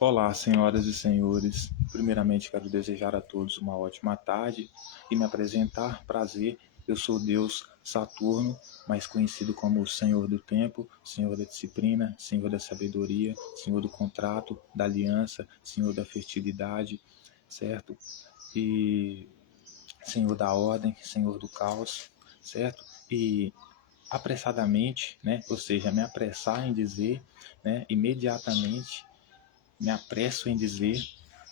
Olá, senhoras e senhores. Primeiramente, quero desejar a todos uma ótima tarde e me apresentar. Prazer, eu sou Deus Saturno, mais conhecido como o Senhor do Tempo, Senhor da Disciplina, Senhor da Sabedoria, Senhor do Contrato, da Aliança, Senhor da Fertilidade, certo? E Senhor da Ordem, Senhor do Caos, certo? E apressadamente, né? Ou seja, me apressar em dizer, né? Imediatamente me apresso em dizer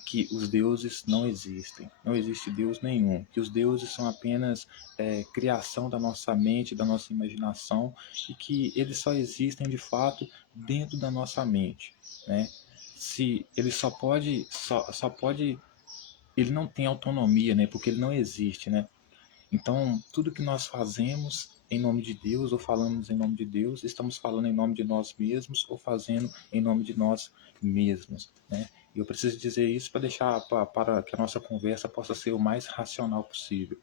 que os deuses não existem, não existe Deus nenhum, que os deuses são apenas criação da nossa mente, da nossa imaginação, e que eles só existem de fato dentro da nossa mente, né? Se ele só pode, ele não tem autonomia, né? Porque ele não existe, né? Então, tudo que nós fazemos em nome de Deus ou falamos em nome de Deus, estamos falando em nome de nós mesmos ou fazendo em nome de nós mesmos, né? E eu preciso dizer isso para deixar para que a nossa conversa possa ser o mais racional possível,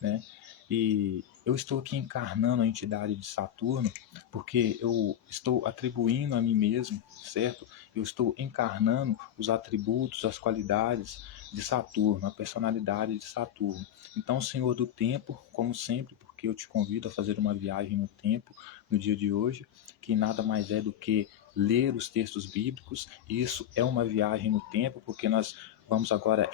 né? E eu estou aqui encarnando a entidade de Saturno porque eu estou atribuindo a mim mesmo, certo? Eu estou encarnando os atributos, as qualidades de Saturno, a personalidade de Saturno. Então, Senhor do Tempo, como sempre, porque eu te convido a fazer uma viagem no tempo no dia de hoje, que nada mais é do que ler os textos bíblicos. Isso é uma viagem no tempo, porque nós vamos agora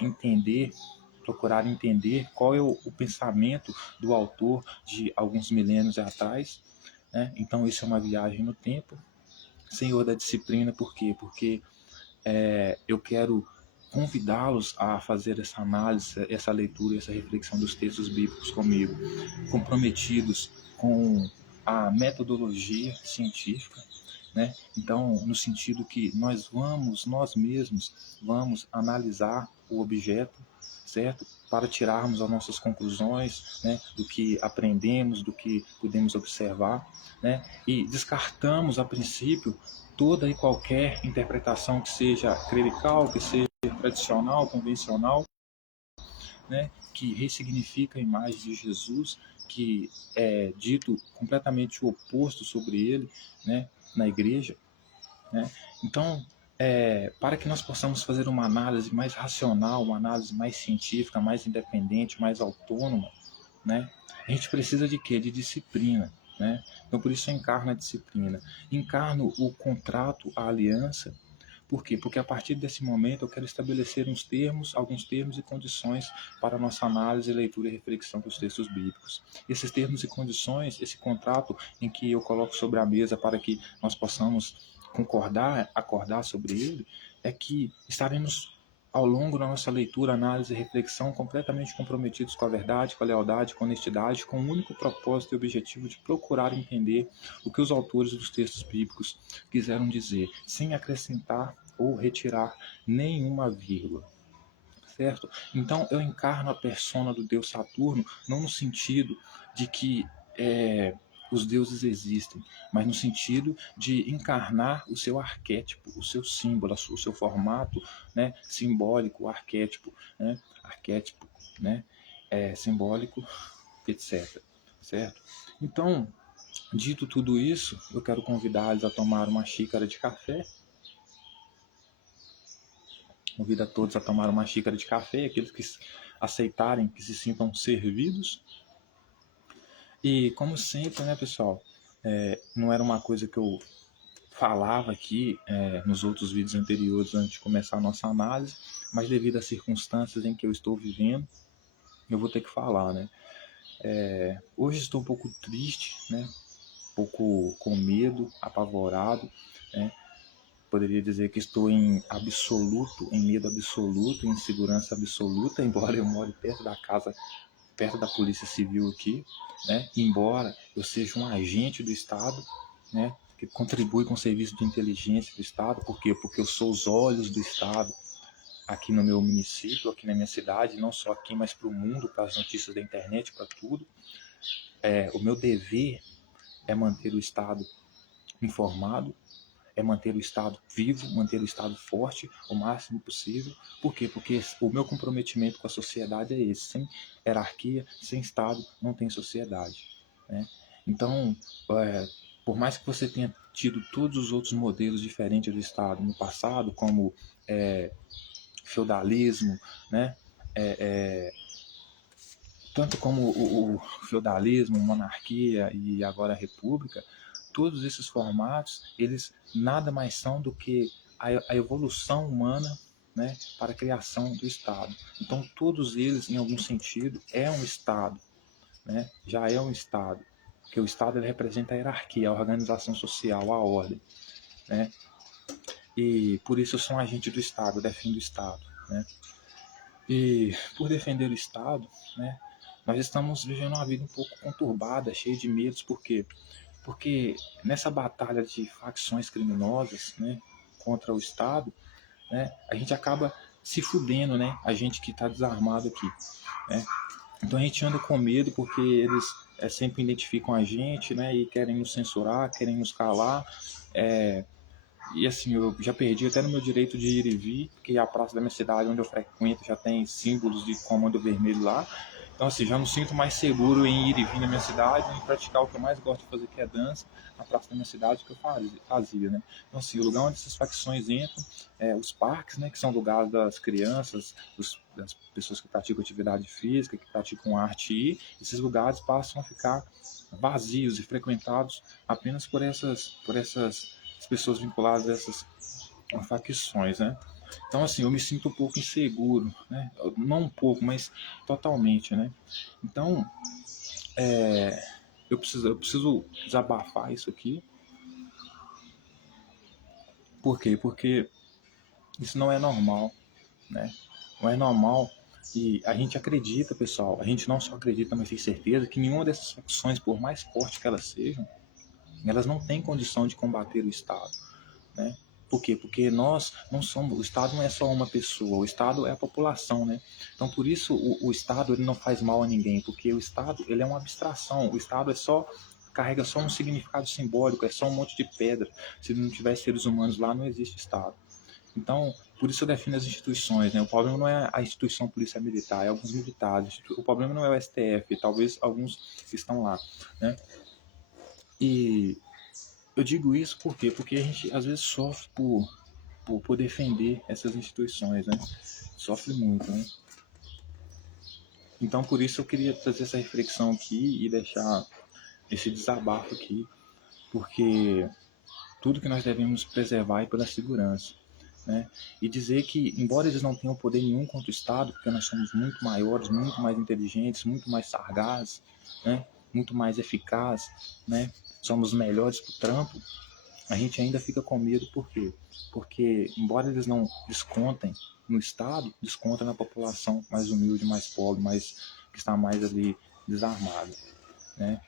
procurar entender qual é o pensamento do autor de alguns milênios atrás, né? Então isso é uma viagem no tempo. Senhor da Disciplina, por quê? Porque eu quero convidá-los a fazer essa análise, essa leitura, essa reflexão dos textos bíblicos comigo, comprometidos com a metodologia científica, né? Então, no sentido que nós mesmos, vamos analisar o objeto, certo? Para tirarmos as nossas conclusões, né? Do que aprendemos, do que podemos observar, né? E descartamos, a princípio, toda e qualquer interpretação que seja clerical, que seja tradicional, convencional, né, que ressignifica a imagem de Jesus, que é dito completamente o oposto sobre ele, né, na igreja, né? Então, para que nós possamos fazer uma análise mais racional, uma análise mais científica, mais independente, mais autônoma, né, a gente precisa de quê? De disciplina. Né? Então, por isso eu encarno a disciplina. Encarno o contrato, a aliança. Por quê? Porque a partir desse momento eu quero estabelecer alguns termos e condições para a nossa análise, leitura e reflexão dos textos bíblicos. Esses termos e condições, esse contrato em que eu coloco sobre a mesa para que nós possamos acordar sobre ele, é que estaremos ao longo da nossa leitura, análise e reflexão completamente comprometidos com a verdade, com a lealdade, com a honestidade, com o único propósito e objetivo de procurar entender o que os autores dos textos bíblicos quiseram dizer, sem acrescentar ou retirar nenhuma vírgula. Certo? Então eu encarno a persona do deus Saturno não no sentido de que os deuses existem, mas no sentido de encarnar o seu arquétipo, o seu símbolo, o seu formato, né, simbólico, arquétipo, né, simbólico, etc. Certo? Então, dito tudo isso, eu quero convidá-los a tomar uma xícara de café. Convido a todos a tomar uma xícara de café, aqueles que aceitarem, que se sintam servidos. E como sempre, né, pessoal, não era uma coisa que eu falava aqui nos outros vídeos anteriores antes de começar a nossa análise, mas devido às circunstâncias em que eu estou vivendo, eu vou ter que falar, né? Hoje estou um pouco triste, né? Um pouco com medo, apavorado, né? Poderia dizer que estou em medo absoluto, em insegurança absoluta, embora eu more perto da casa, perto da Polícia Civil aqui, né? Embora eu seja um agente do Estado, né? Que contribui com o serviço de inteligência do Estado, por quê? Porque eu sou os olhos do Estado aqui no meu município, aqui na minha cidade, não só aqui, mas para o mundo, para as notícias da internet, para tudo. O meu dever é manter o Estado informado, é manter o Estado vivo, manter o Estado forte o máximo possível. Por quê? Porque o meu comprometimento com a sociedade é esse. Sem hierarquia, sem Estado, não tem sociedade. Né? Então, por mais que você tenha tido todos os outros modelos diferentes do Estado no passado, como feudalismo, né? Tanto como o feudalismo, monarquia e agora a república, todos esses formatos, eles nada mais são do que a evolução humana, né, para a criação do Estado. Então, todos eles, em algum sentido, é um Estado, né? Já é um Estado, porque o Estado ele representa a hierarquia, a organização social, a ordem, né? E por isso eu sou um agente do Estado, eu defendo o Estado, né? E por defender o Estado, né, nós estamos vivendo uma vida um pouco conturbada, cheia de medos, por quê? Porque nessa batalha de facções criminosas, né, contra o Estado, né, a gente acaba se fudendo, né, a gente que está desarmado aqui, né? Então a gente anda com medo porque eles sempre identificam a gente, né, e querem nos censurar, querem nos calar, e assim, eu já perdi até no meu direito de ir e vir, porque a praça da minha cidade, onde eu frequento, já tem símbolos de comando vermelho lá. Então, assim, já não sinto mais seguro em ir e vir na minha cidade, em praticar o que eu mais gosto de fazer, que é dança, na praça da minha cidade, que eu fazia, né? Então, assim, o lugar onde essas facções entram, os parques, né, que são lugares das crianças, das pessoas que praticam atividade física, que praticam arte, e esses lugares passam a ficar vazios e frequentados apenas por essas as pessoas vinculadas a essas facções, né? Então, assim, eu me sinto um pouco inseguro, né? Não um pouco, mas totalmente, né? Então, eu preciso desabafar isso aqui. Por quê? Porque isso não é normal, né? Não é normal. E a gente acredita, pessoal, a gente não só acredita, mas tem certeza que nenhuma dessas facções, por mais forte que elas sejam, elas não têm condição de combater o Estado, né? Por quê? Porque nós não somos, o Estado não é só uma pessoa, o Estado é a população, né? Então por isso o Estado ele não faz mal a ninguém, porque o Estado ele é uma abstração, o Estado carrega só um significado simbólico, é só um monte de pedra. Se não tiver seres humanos lá, não existe Estado. Então, por isso eu defino as instituições, né? O problema não é a instituição polícia militar, é alguns militares. O problema não é o STF, talvez alguns que estão lá, né? E eu digo isso por quê? Porque a gente às vezes sofre por defender essas instituições, né? Sofre muito, né? Então, por isso eu queria trazer essa reflexão aqui e deixar esse desabafo aqui, porque tudo que nós devemos preservar é pela segurança, né? E dizer que, embora eles não tenham poder nenhum contra o Estado, porque nós somos muito maiores, muito mais inteligentes, muito mais sagazes, né? Muito mais eficazes, né? Somos melhores para o trampo, a gente ainda fica com medo, por quê? Porque, embora eles não descontem no Estado, desconta na população mais humilde, mais pobre, que está mais ali desarmada, né?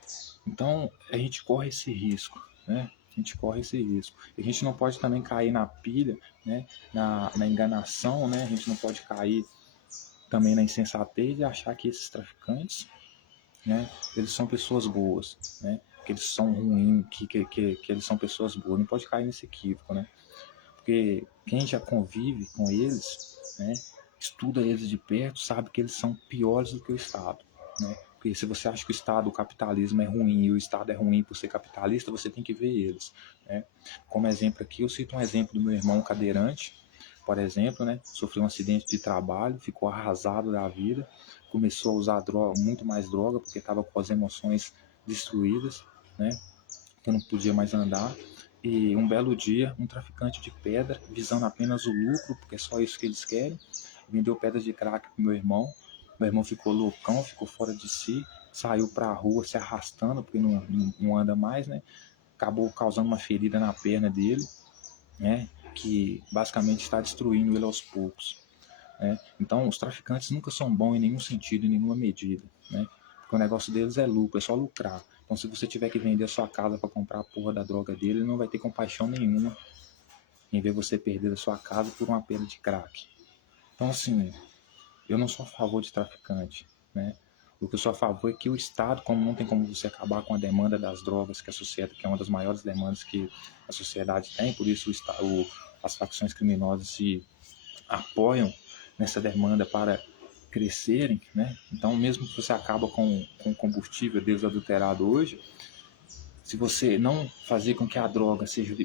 Então, a gente corre esse risco, né? A gente corre esse risco. E a gente não pode também cair na pilha, né? Na enganação, né? A gente não pode cair também na insensatez e achar que esses traficantes, né? Eles são pessoas boas, né? Que eles são ruins, que eles são pessoas boas. Não pode cair nesse equívoco, né? Porque quem já convive com eles, né? Estuda eles de perto, sabe que eles são piores do que o Estado, né? Porque se você acha que o Estado, o capitalismo é ruim e o Estado é ruim por ser capitalista, você tem que ver eles, né? Como exemplo aqui, eu cito um exemplo do meu irmão cadeirante, por exemplo, né? Sofreu um acidente de trabalho, ficou arrasado da vida, começou a usar droga, muito mais droga, porque estava com as emoções destruídas, né? Que não podia mais andar. E um belo dia, um traficante de pedra, visando apenas o lucro, porque é só isso que eles querem, vendeu pedras de crack pro meu irmão. Meu irmão ficou loucão, ficou fora de si, saiu para a rua se arrastando, porque não anda mais, né? Acabou causando uma ferida na perna dele, né? Que basicamente está destruindo ele aos poucos, né? Então, os traficantes nunca são bons em nenhum sentido, em nenhuma medida, né? Porque o negócio deles é lucro, é só lucrar. Então, se você tiver que vender a sua casa para comprar a porra da droga dele, ele não vai ter compaixão nenhuma em ver você perder a sua casa por uma pena de crack. Então, assim, eu não sou a favor de traficante, né? O que eu sou a favor é que o Estado, como não tem como você acabar com a demanda das drogas, que a sociedade, que é uma das maiores demandas que a sociedade tem, por isso as facções criminosas se apoiam nessa demanda para crescerem, né? Então, mesmo que você acaba com combustível deles adulterado hoje, se você não fazer com que a droga seja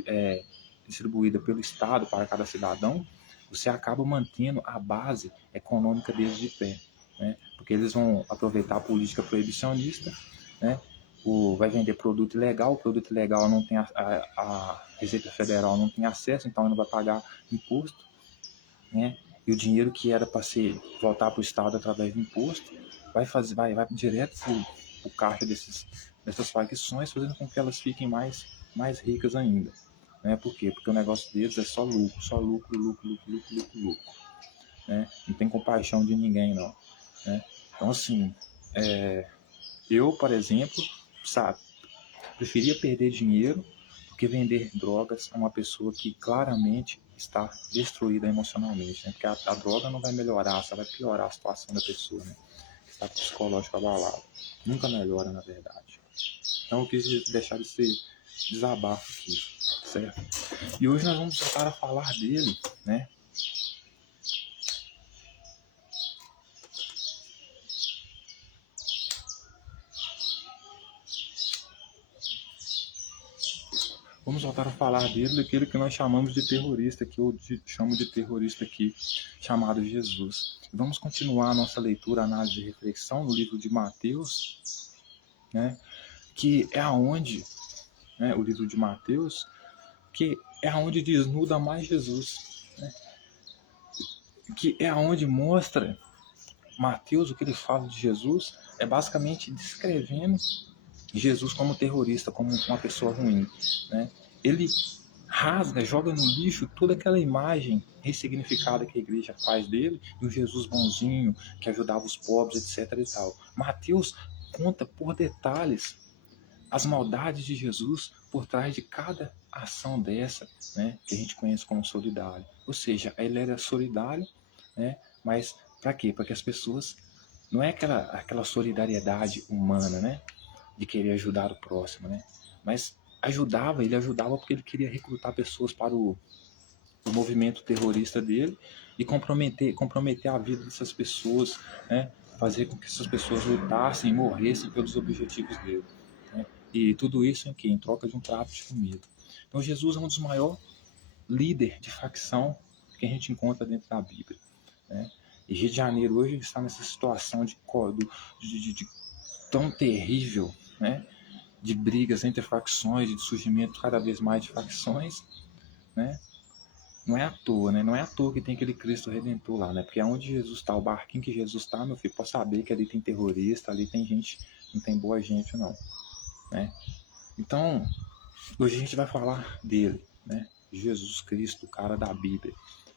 distribuída pelo Estado para cada cidadão, você acaba mantendo a base econômica deles de pé, né? Porque eles vão aproveitar a política proibicionista, né? Vai vender produto ilegal, o produto ilegal não tem a Receita Federal não tem acesso, então ele não vai pagar imposto, né? E o dinheiro que era para voltar para o Estado através do imposto vai direto para o caixa dessas facções, fazendo com que elas fiquem mais ricas ainda. Né? Por quê? Porque o negócio deles é só lucro, lucro. Né? Não tem compaixão de ninguém, não. Né? Então, assim, eu, por exemplo, preferia perder dinheiro do que vender drogas a uma pessoa que claramente está destruída emocionalmente. Né? Porque a droga não vai melhorar, só vai piorar a situação da pessoa. Né? Está com o psicológico abalado. Nunca melhora, na verdade. Então, eu quis deixar esse desabafo aqui, certo? E hoje nós vamos voltar a falar dele, né? Vamos voltar a falar dele, daquele que nós chamamos de terrorista, que eu chamo de terrorista aqui, chamado Jesus. Vamos continuar a nossa leitura, análise e reflexão no livro de Mateus, né? Que é aonde, né, o livro de Mateus, que é aonde desnuda mais Jesus, né? Que é aonde mostra Mateus, o que ele fala de Jesus, é basicamente descrevendo Jesus como terrorista, como uma pessoa ruim, né? Ele rasga, joga no lixo toda aquela imagem ressignificada que a igreja faz dele, do Jesus bonzinho, que ajudava os pobres, etc. e tal. Mateus conta por detalhes as maldades de Jesus por trás de cada ação dessa, né, que a gente conhece como solidário. Ou seja, ele era solidário, né, mas para quê? Para que as pessoas, não é aquela solidariedade humana, né, de querer ajudar o próximo, né, mas ele ajudava porque ele queria recrutar pessoas para o movimento terrorista dele e comprometer a vida dessas pessoas, né, fazer com que essas pessoas lutassem e morressem pelos objetivos dele. Né? E tudo isso em troca de um prato de comida. Então Jesus é um dos maiores líderes de facção que a gente encontra dentro da Bíblia. Né? E Rio de Janeiro hoje está nessa situação de tão terrível, né? De brigas entre facções, de surgimento cada vez mais de facções, né? Não é à toa, né? Não é à toa que tem aquele Cristo Redentor lá, né? Porque onde Jesus está, o barquinho que Jesus está, meu filho, pode saber que ali tem terrorista, ali tem gente, não tem boa gente não, né? Então, hoje a gente vai falar dele, né? Jesus Cristo, o cara da Bíblia,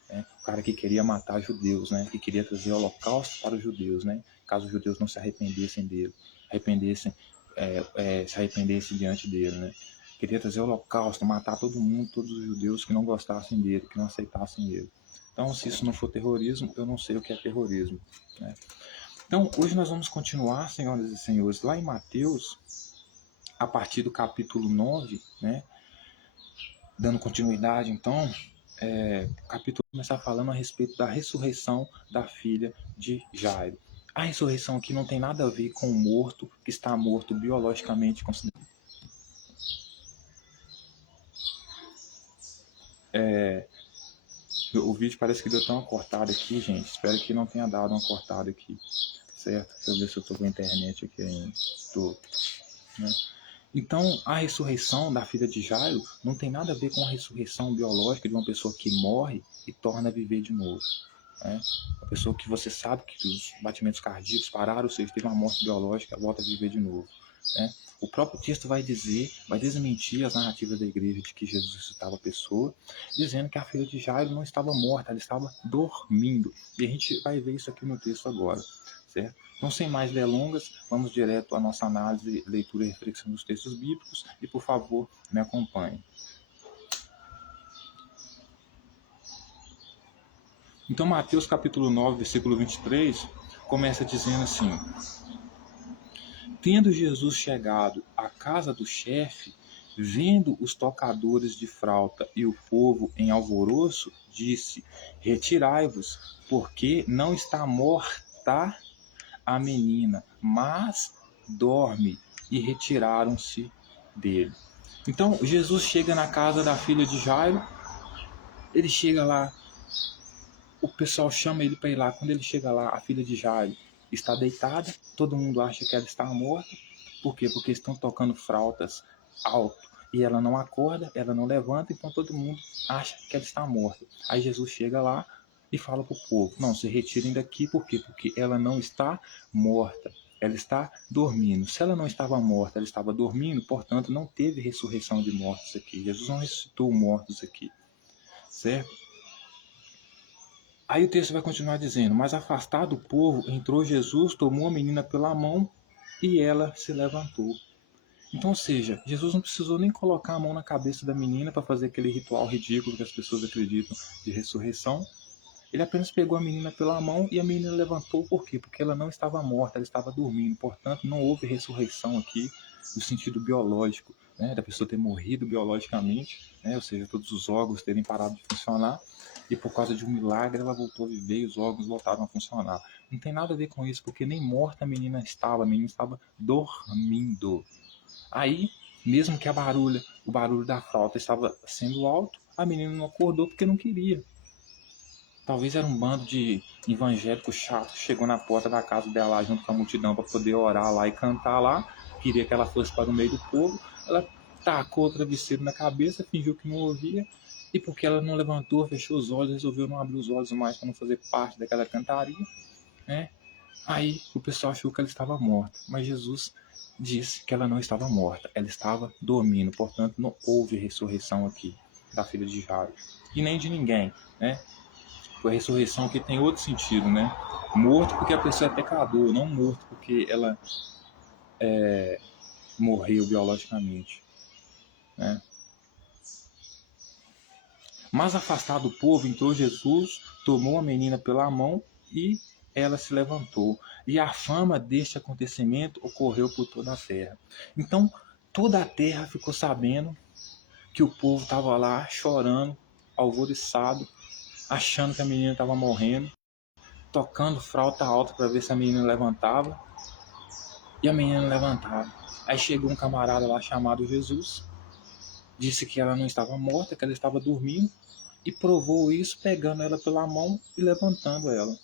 né? O cara que queria matar judeus, né? Que queria trazer o holocausto para os judeus, né? Caso os judeus não se arrependessem dele, se arrependessem diante dele, né? Queria trazer o holocausto, matar todo mundo, todos os judeus que não gostassem dele, que não aceitassem ele. Então, se isso não for terrorismo, eu não sei o que é terrorismo, né? Então, hoje nós vamos continuar, senhoras e senhores, lá em Mateus, a partir do capítulo 9, né? Dando continuidade, então, o capítulo começar falando a respeito da ressurreição da filha de Jairo. A ressurreição aqui não tem nada a ver com o morto que está morto biologicamente considerado. O vídeo parece que deu até uma cortada aqui, gente. Espero que não tenha dado uma cortada aqui, certo? Deixa eu ver se eu estou com a internet aqui ainda. Tô, né? Então, a ressurreição da filha de Jairo não tem nada a ver com a ressurreição biológica de uma pessoa que morre e torna a viver de novo. Né? Uma pessoa que você sabe que os batimentos cardíacos pararam, ou seja, teve uma morte biológica, volta a viver de novo. Né? O próprio texto vai desmentir as narrativas da igreja de que Jesus ressuscitava a pessoa, dizendo que a filha de Jairo não estava morta, ela estava dormindo. E a gente vai ver isso aqui no texto agora, certo? Então, sem mais delongas, vamos direto à nossa análise, leitura e reflexão dos textos bíblicos e, por favor, me acompanhe. Então, Mateus capítulo 9, versículo 23, começa dizendo assim: Tendo Jesus chegado à casa do chefe, vendo os tocadores de flauta e o povo em alvoroço, disse: Retirai-vos, porque não está morta a menina, mas dorme. E retiraram-se dele. Então Jesus chega na casa da filha de Jairo, ele chega lá, o pessoal chama ele para ir lá. Quando ele chega lá, a filha de Jairo está deitada, todo mundo acha que ela está morta. Por quê? Porque estão tocando flautas alto e ela não acorda, ela não levanta, então todo mundo acha que ela está morta. Aí Jesus chega lá e fala para o povo: não, se retirem daqui, por quê? Porque ela não está morta, ela está dormindo. Se ela não estava morta, ela estava dormindo, portanto não teve ressurreição de mortos aqui. Jesus não ressuscitou mortos aqui, certo? Aí o texto vai continuar dizendo: mas afastado o povo, entrou Jesus, tomou a menina pela mão e ela se levantou. Então, ou seja, Jesus não precisou nem colocar a mão na cabeça da menina para fazer aquele ritual ridículo que as pessoas acreditam de ressurreição. Ele apenas pegou a menina pela mão e a menina levantou. Por quê? Porque ela não estava morta, ela estava dormindo. Portanto, não houve ressurreição aqui no sentido biológico, né, da pessoa ter morrido biologicamente, né, ou seja, todos os órgãos terem parado de funcionar e por causa de um milagre ela voltou a viver e os órgãos voltaram a funcionar. Não tem nada a ver com isso, porque nem morta a menina estava dormindo. Aí, mesmo que o barulho da flauta estava sendo alto, a menina não acordou porque não queria. Talvez era um bando de evangélicos chatos que chegou na porta da casa dela lá, junto com a multidão para poder orar lá e cantar lá. Queria que ela fosse para o meio do povo. Ela tacou o travesseiro na cabeça, fingiu que não ouvia. E porque ela não levantou, fechou os olhos, resolveu não abrir os olhos mais para não fazer parte daquela cantaria, né? Aí o pessoal achou que ela estava morta. Mas Jesus disse que ela não estava morta. Ela estava dormindo. Portanto, não houve ressurreição aqui da filha de Jairo. E nem de ninguém, né? A ressurreição que tem outro sentido, né? Morto porque a pessoa é pecador, não morto porque ela morreu biologicamente, né? Mas afastado do povo, entrou Jesus, tomou a menina pela mão e ela se levantou. E a fama deste acontecimento ocorreu por toda a terra. Então, toda a terra ficou sabendo que o povo estava lá chorando, alvoroçado, achando que a menina estava morrendo, tocando flauta alta para ver se a menina levantava. E a menina levantava. Aí chegou um camarada lá chamado Jesus, disse que ela não estava morta, que ela estava dormindo, e provou isso pegando ela pela mão e levantando ela.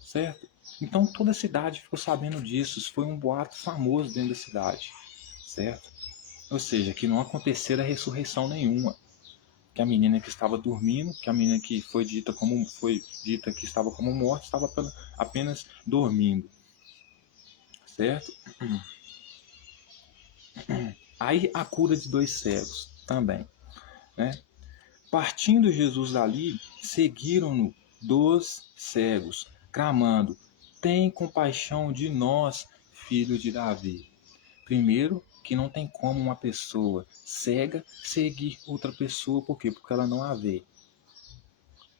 Certo? Então toda a cidade ficou sabendo disso. Isso foi um boato famoso dentro da cidade. Certo? Ou seja, que não acontecera ressurreição nenhuma. Que a menina que estava dormindo, que a menina que foi dita que estava como morta, estava apenas dormindo. Certo? Aí a cura de 2 cegos também, né? Partindo Jesus dali, seguiram-no 2 cegos, clamando: tem compaixão de nós, filho de Davi. Primeiro, que não tem como uma pessoa cega seguir outra pessoa, por quê? Porque ela não a vê.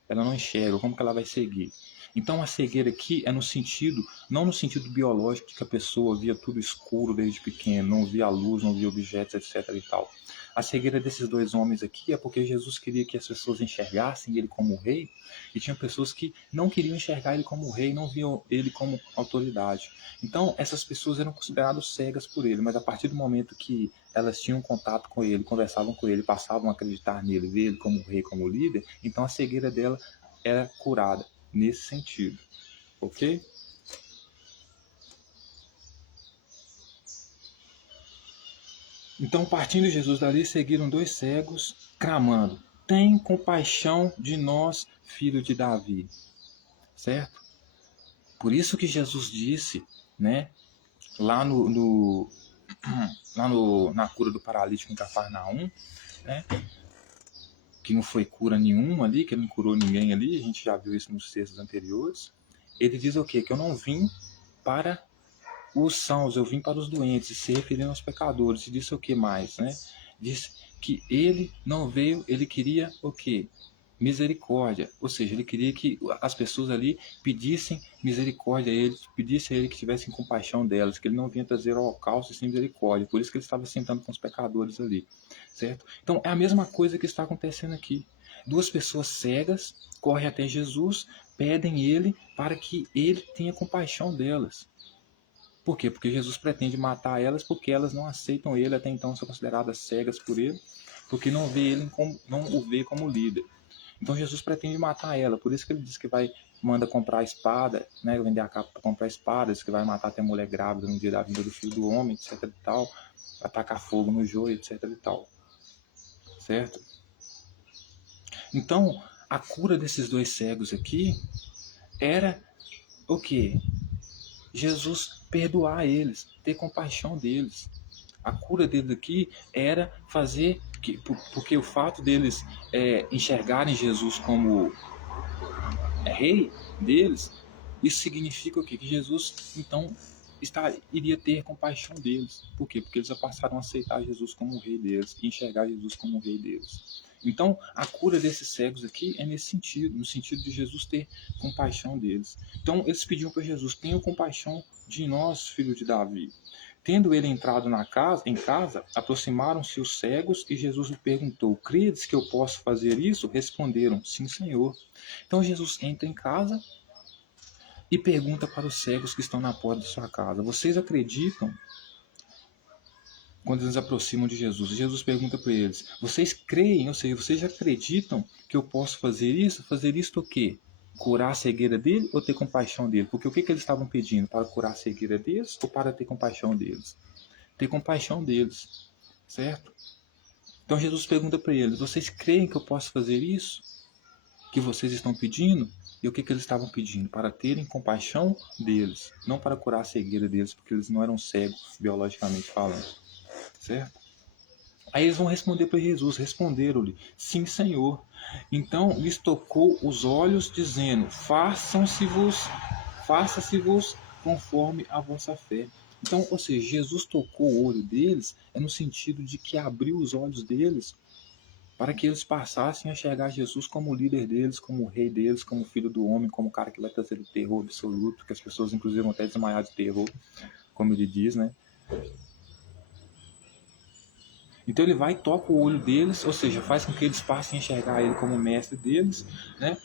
Ela não enxerga, como que ela vai seguir? Então a cegueira aqui é no sentido, não no sentido biológico de que a pessoa via tudo escuro desde pequeno, não via luz, não via objetos, etc. e tal. A cegueira desses 2 homens aqui é porque Jesus queria que as pessoas enxergassem ele como rei, e tinha pessoas que não queriam enxergar ele como rei, não viam ele como autoridade. Então essas pessoas eram consideradas cegas por ele, mas a partir do momento que elas tinham contato com ele, conversavam com ele, passavam a acreditar nele, ver ele como rei, como líder, então a cegueira dela era curada nesse sentido, ok? Então, partindo Jesus dali, seguiram 2 cegos, clamando: tem compaixão de nós, filho de Davi. Certo? Por isso que Jesus disse, né, lá na cura do paralítico em Cafarnaum, né, que não foi cura nenhuma ali, que ele não curou ninguém ali, a gente já viu isso nos textos anteriores. Ele diz o quê? Que eu não vim para os sãos, eu vim para os doentes, se referindo aos pecadores. E disse o que mais, né? Disse que ele não veio, ele queria o quê? Misericórdia. Ou seja, ele queria que as pessoas ali pedissem misericórdia a ele, pedissem a ele que tivessem compaixão delas, que ele não vinha trazer holocausto sem misericórdia. Por isso que ele estava sentando com os pecadores ali, certo? Então é a mesma coisa que está acontecendo aqui. 2 pessoas cegas correm até Jesus, pedem ele para que ele tenha compaixão delas. Por quê? Porque Jesus pretende matar elas porque elas não aceitam ele, até então são consideradas cegas por ele, porque não o vê como líder. Então Jesus pretende matar ela, por isso que ele diz que manda comprar espada, né, vender a capa para comprar espadas, que vai matar até mulher grávida no dia da vinda do Filho do Homem, etc e tal, atacar fogo no joio, etc e tal. Certo? Então, a cura desses dois cegos aqui era o quê? Jesus perdoar eles, ter compaixão deles. A cura deles aqui era fazer porque o fato deles enxergarem Jesus como rei deles, isso significa o quê? Que Jesus então iria ter compaixão deles. Por quê? Porque eles já passaram a aceitar Jesus como o rei deles e enxergar Jesus como o rei deles. Então, a cura desses cegos aqui é nesse sentido, no sentido de Jesus ter compaixão deles. Então, eles pediam para Jesus: tenha compaixão de nós, filho de Davi. Tendo ele entrado em casa, aproximaram-se os cegos e Jesus lhe perguntou: credes que eu posso fazer isso? Responderam: sim, Senhor. Então Jesus entra em casa e pergunta para os cegos que estão na porta de sua casa: vocês acreditam? Quando eles aproximam de Jesus, Jesus pergunta para eles: vocês creem, ou seja, vocês acreditam que eu posso fazer isso? Fazer isto o quê? Curar a cegueira dele ou ter compaixão dele? Porque o que eles estavam pedindo? Para curar a cegueira deles ou para ter compaixão deles? Ter compaixão deles, certo? Então Jesus pergunta para eles: vocês creem que eu posso fazer isso que vocês estão pedindo? E o que eles estavam pedindo? Para terem compaixão deles, não para curar a cegueira deles, porque eles não eram cegos biologicamente falando, certo? Aí eles vão responder para Jesus: responderam-lhe: sim, Senhor. Então lhes tocou os olhos, dizendo: faça-se-vos conforme a vossa fé. Então, ou seja, Jesus tocou o olho deles no sentido de que abriu os olhos deles para que eles passassem a enxergar Jesus como o líder deles, como o rei deles, como o filho do homem, como o cara que vai trazer o terror absoluto, que as pessoas inclusive vão até desmaiar de terror, como ele diz, né? Então ele vai e toca o olho deles, ou seja, faz com que eles passem a enxergar ele como o mestre deles, né?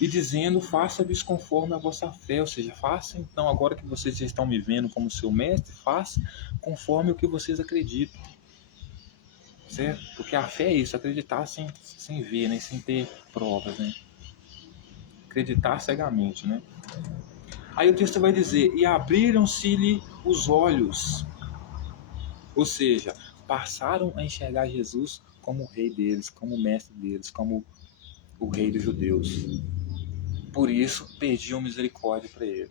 E dizendo: faça-lhes conforme a vossa fé, ou seja, faça então, agora que vocês já estão me vendo como seu mestre, faça conforme o que vocês acreditam, certo? Porque a fé é isso, acreditar sem ver, né? Sem ter provas, né? Acreditar cegamente, né? Aí o texto vai dizer: e abriram-se-lhe os olhos, ou seja, passaram a enxergar Jesus como o rei deles, como o mestre deles, como o rei dos judeus. Por isso, pediam misericórdia para ele.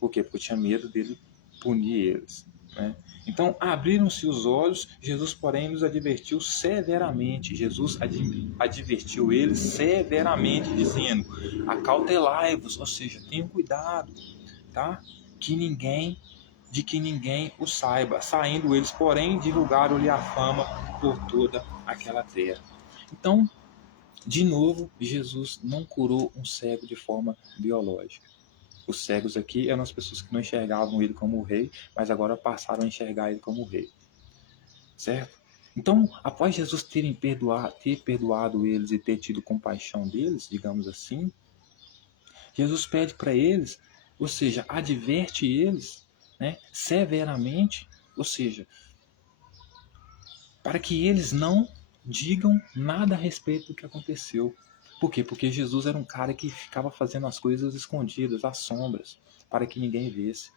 Por quê? Porque eu tinha medo dele punir eles, né? Então, abriram-se os olhos, Jesus, porém, nos advertiu severamente. Jesus advertiu eles severamente, dizendo: acautelai-vos, ou seja, tenham cuidado, tá? De que ninguém o saiba. Saindo eles, porém, divulgaram-lhe a fama por toda aquela terra. Então, de novo, Jesus não curou um cego de forma biológica. Os cegos aqui eram as pessoas que não enxergavam ele como o rei, mas agora passaram a enxergar ele como o rei. Certo? Então, após Jesus ter perdoado eles e ter tido compaixão deles, digamos assim, Jesus pede para eles, ou seja, adverte eles, né, severamente, ou seja, para que eles não digam nada a respeito do que aconteceu. Por quê? Porque Jesus era um cara que ficava fazendo as coisas escondidas, às sombras, para que ninguém visse,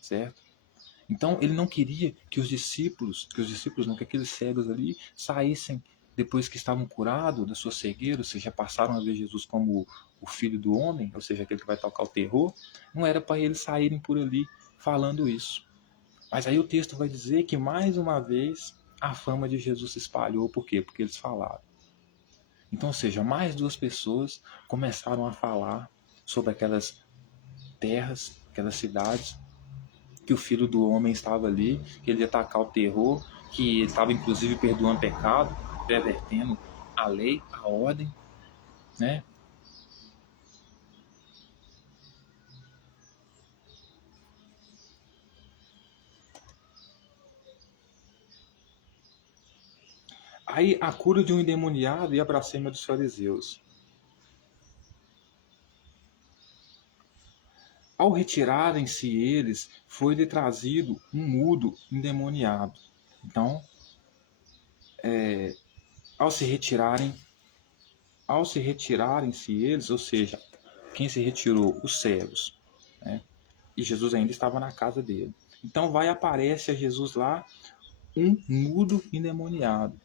certo? Então ele não queria que os discípulos não, que aqueles cegos ali saíssem depois que estavam curados da sua cegueira, ou seja, passaram a ver Jesus como o filho do homem, ou seja, aquele que vai tocar o terror. Não era para eles saírem por ali falando isso. Mas aí o texto vai dizer que mais uma vez a fama de Jesus se espalhou. Por quê? Porque eles falaram. Então, ou seja, mais duas pessoas começaram a falar sobre aquelas terras, aquelas cidades, que o filho do homem estava ali, que ele ia atacar o terror, que ele estava inclusive perdoando pecado, pervertendo a lei, a ordem, né? Aí a cura de um endemoniado e a blasfêmia dos fariseus. Ao retirarem-se eles, foi-lhe trazido um mudo endemoniado. Então, ao se retirarem-se eles, ou seja, quem se retirou? Os cegos, né? E Jesus ainda estava na casa dele. Então aparece a Jesus lá um mudo endemoniado.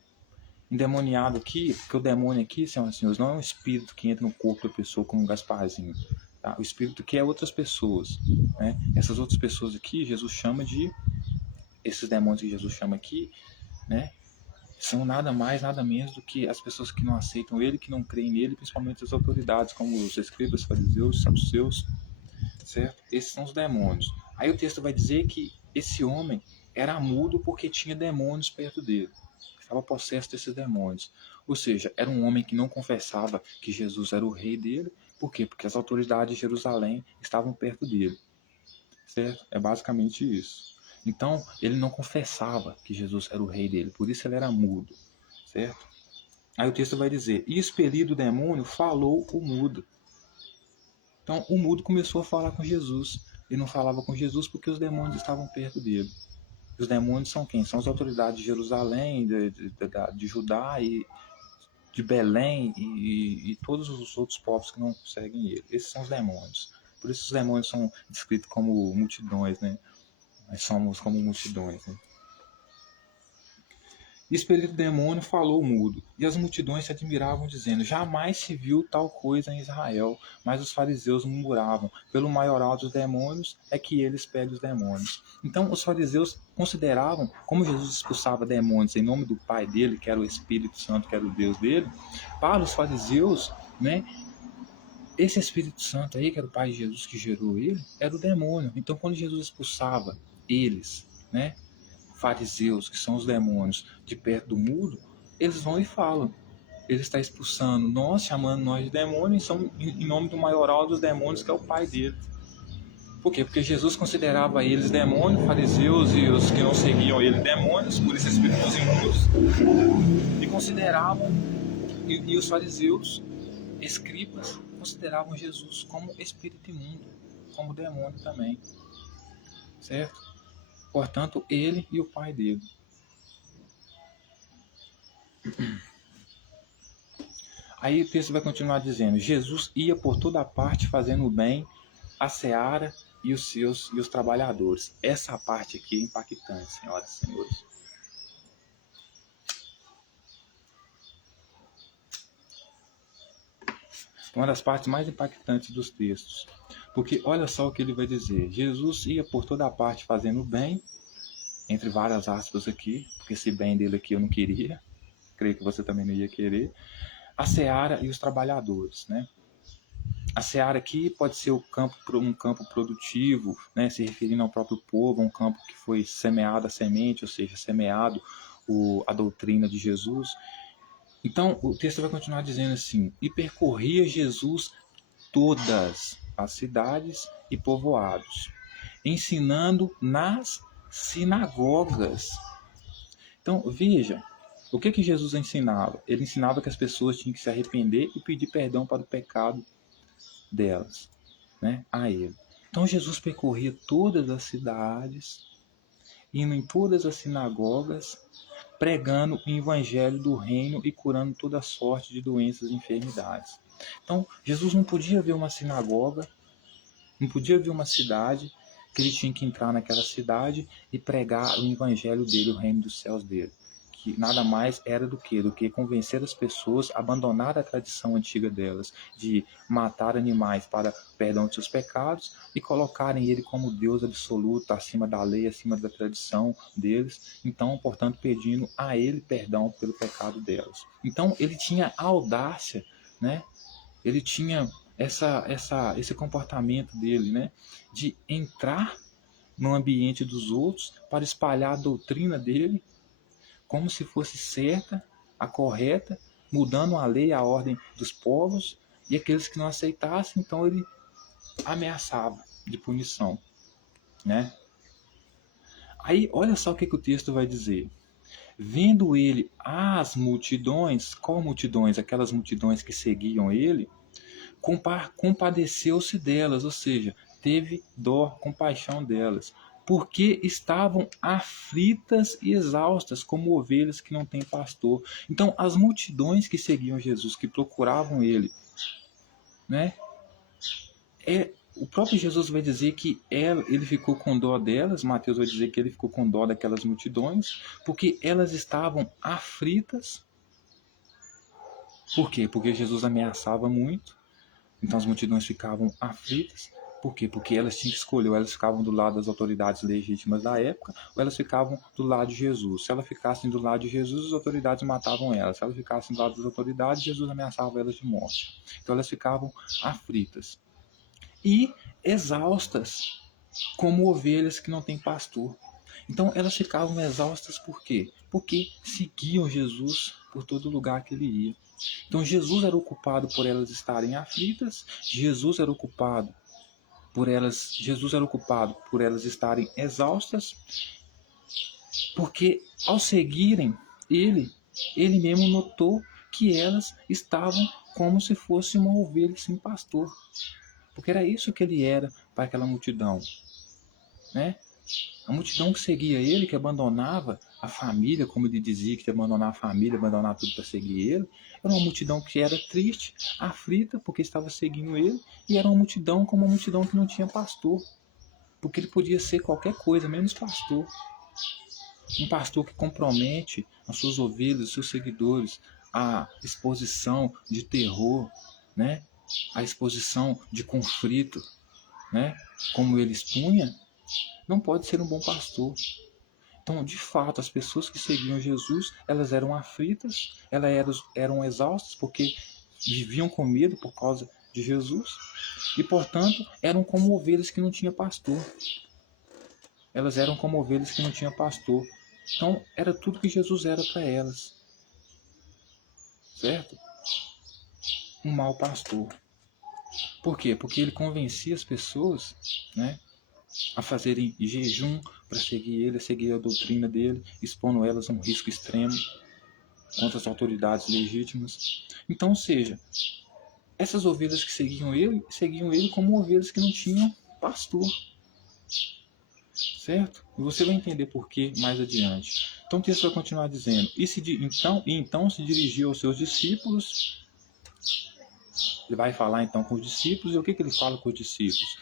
Endemoniado aqui, porque o demônio aqui, senhoras e senhores, não é um espírito que entra no corpo da pessoa como um Gasparzinho. Tá? O espírito aqui é outras pessoas. Né? Essas outras pessoas aqui, Jesus chama de... Esses demônios que Jesus chama aqui, né? São nada mais, nada menos do que as pessoas que não aceitam ele, que não creem nele, principalmente as autoridades, como os escribas, fariseus, saduceus, certo? Esses são os demônios. Aí o texto vai dizer que esse homem era mudo porque tinha demônios perto dele. Estava possesso desses demônios. Ou seja, era um homem que não confessava que Jesus era o rei dele. Por quê? Porque as autoridades de Jerusalém estavam perto dele. Certo? É basicamente isso. Então, ele não confessava que Jesus era o rei dele. Por isso ele era mudo. Certo? Aí o texto vai dizer, e expelido o demônio, falou o mudo. Então, o mudo começou a falar com Jesus. Ele não falava com Jesus porque os demônios estavam perto dele. Os demônios são quem? São as autoridades de Jerusalém, de Judá e de Belém e todos os outros povos que não seguem ele. Esses são os demônios. Por isso os demônios são descritos como multidões, né? Nós somos como multidões, né? Expelido o demônio, falou mudo, e as multidões se admiravam, dizendo, jamais se viu tal coisa em Israel. Mas os fariseus murmuravam, pelo maioral dos demônios é que ele expele os demônios. Então os fariseus consideravam, como Jesus expulsava demônios em nome do Pai dele, que era o Espírito Santo, que era o Deus dele, para os fariseus, né, esse Espírito Santo aí, que era o Pai de Jesus que gerou ele, era o demônio. Então quando Jesus expulsava eles, né, fariseus, que são os demônios, de perto do muro, eles vão e falam. Ele está expulsando nós, chamando nós de demônios, em nome do maioral dos demônios, que é o pai dele. Por quê? Porque Jesus considerava eles demônios, fariseus e os que não seguiam ele demônios, por isso espíritos imundos, e consideravam, e os fariseus, escribas, consideravam Jesus como espírito imundo, como demônio também. Certo? Portanto, ele e o pai dele. Aí o texto vai continuar dizendo, Jesus ia por toda parte fazendo o bem, a seara e os trabalhadores. Essa parte aqui é impactante, senhoras e senhores. Uma das partes mais impactantes dos textos. Porque olha só o que ele vai dizer. Jesus ia por toda parte fazendo o bem, entre várias aspas aqui, porque esse bem dele aqui eu não queria, creio que você também não ia querer, a seara e os trabalhadores, né? A seara aqui pode ser um campo produtivo, né? Se referindo ao próprio povo, um campo que foi semeada a semente, ou seja, semeado a doutrina de Jesus. Então, o texto vai continuar dizendo assim, e percorria Jesus todas as cidades e povoados, ensinando nas sinagogas. Então, veja, o que Jesus ensinava? Ele ensinava que as pessoas tinham que se arrepender e pedir perdão para o pecado delas, né, a ele. Então Jesus percorria todas as cidades, indo em todas as sinagogas, pregando o evangelho do reino e curando toda sorte de doenças e enfermidades. Então Jesus não podia ver uma sinagoga, não podia ver uma cidade, que ele tinha que entrar naquela cidade e pregar o evangelho dele, o reino dos céus dele. Que nada mais era do que convencer as pessoas a abandonar a tradição antiga delas, de matar animais para perdão de seus pecados e colocarem ele como Deus absoluto, acima da lei, acima da tradição deles, então, portanto, pedindo a ele perdão pelo pecado delas. Então, ele tinha a audácia, né? Ele tinha esse comportamento dele, né? De entrar no ambiente dos outros para espalhar a doutrina dele, como se fosse certa, a correta, mudando a lei e a ordem dos povos, e aqueles que não aceitassem, então ele ameaçava de punição, né? Aí, olha só o que o texto vai dizer. Vendo ele as multidões, qual multidões? Aquelas multidões que seguiam ele, compadeceu-se delas, ou seja, teve dó, compaixão delas, porque estavam aflitas e exaustas, como ovelhas que não têm pastor. Então, as multidões que seguiam Jesus, que procuravam ele, né? O próprio Jesus vai dizer que ele ficou com dó delas, Mateus vai dizer que ele ficou com dó daquelas multidões, porque elas estavam aflitas. Por quê? Porque Jesus ameaçava muito, então as multidões ficavam aflitas. Por quê? Porque elas tinham que escolher, ou elas ficavam do lado das autoridades legítimas da época, ou elas ficavam do lado de Jesus. Se elas ficassem do lado de Jesus, as autoridades matavam elas. Se elas ficassem do lado das autoridades, Jesus ameaçava elas de morte. Então elas ficavam aflitas e exaustas, como ovelhas que não têm pastor. Então elas ficavam exaustas por quê? Porque seguiam Jesus por todo lugar que ele ia. Então Jesus era ocupado por elas estarem aflitas, Jesus era ocupado por elas estarem exaustas, porque ao seguirem ele mesmo notou que elas estavam como se fosse uma ovelha sem pastor. Porque era isso que ele era para aquela multidão, né? A multidão que seguia ele, que abandonava a família, como ele dizia, que ia abandonar a família, abandonar tudo para seguir ele, era uma multidão que era triste, aflita, porque estava seguindo ele, e era uma multidão como uma multidão que não tinha pastor, porque ele podia ser qualquer coisa, menos pastor. Um pastor que compromete as suas ovelhas, os seus seguidores, à exposição de terror, né? A exposição de conflito, né? Como ele expunha, não pode ser um bom pastor. Então, de fato, as pessoas que seguiam Jesus, elas eram aflitas, elas eram exaustas porque viviam com medo por causa de Jesus e, portanto, eram como ovelhas que não tinham pastor. Elas eram como ovelhas que não tinham pastor. Então, era tudo que Jesus era para elas, certo? Um mau pastor. Por quê? Porque ele convencia as pessoas, né, a fazerem jejum para seguir ele, a seguir a doutrina dele, expondo elas a um risco extremo contra as autoridades legítimas. Então, ou seja, essas ovelhas que seguiam ele como ovelhas que não tinham pastor, certo? E você vai entender por quê mais adiante. Então o texto vai continuar dizendo, então se dirigiu aos seus discípulos. Ele vai falar então com os discípulos, e o que ele fala com os discípulos?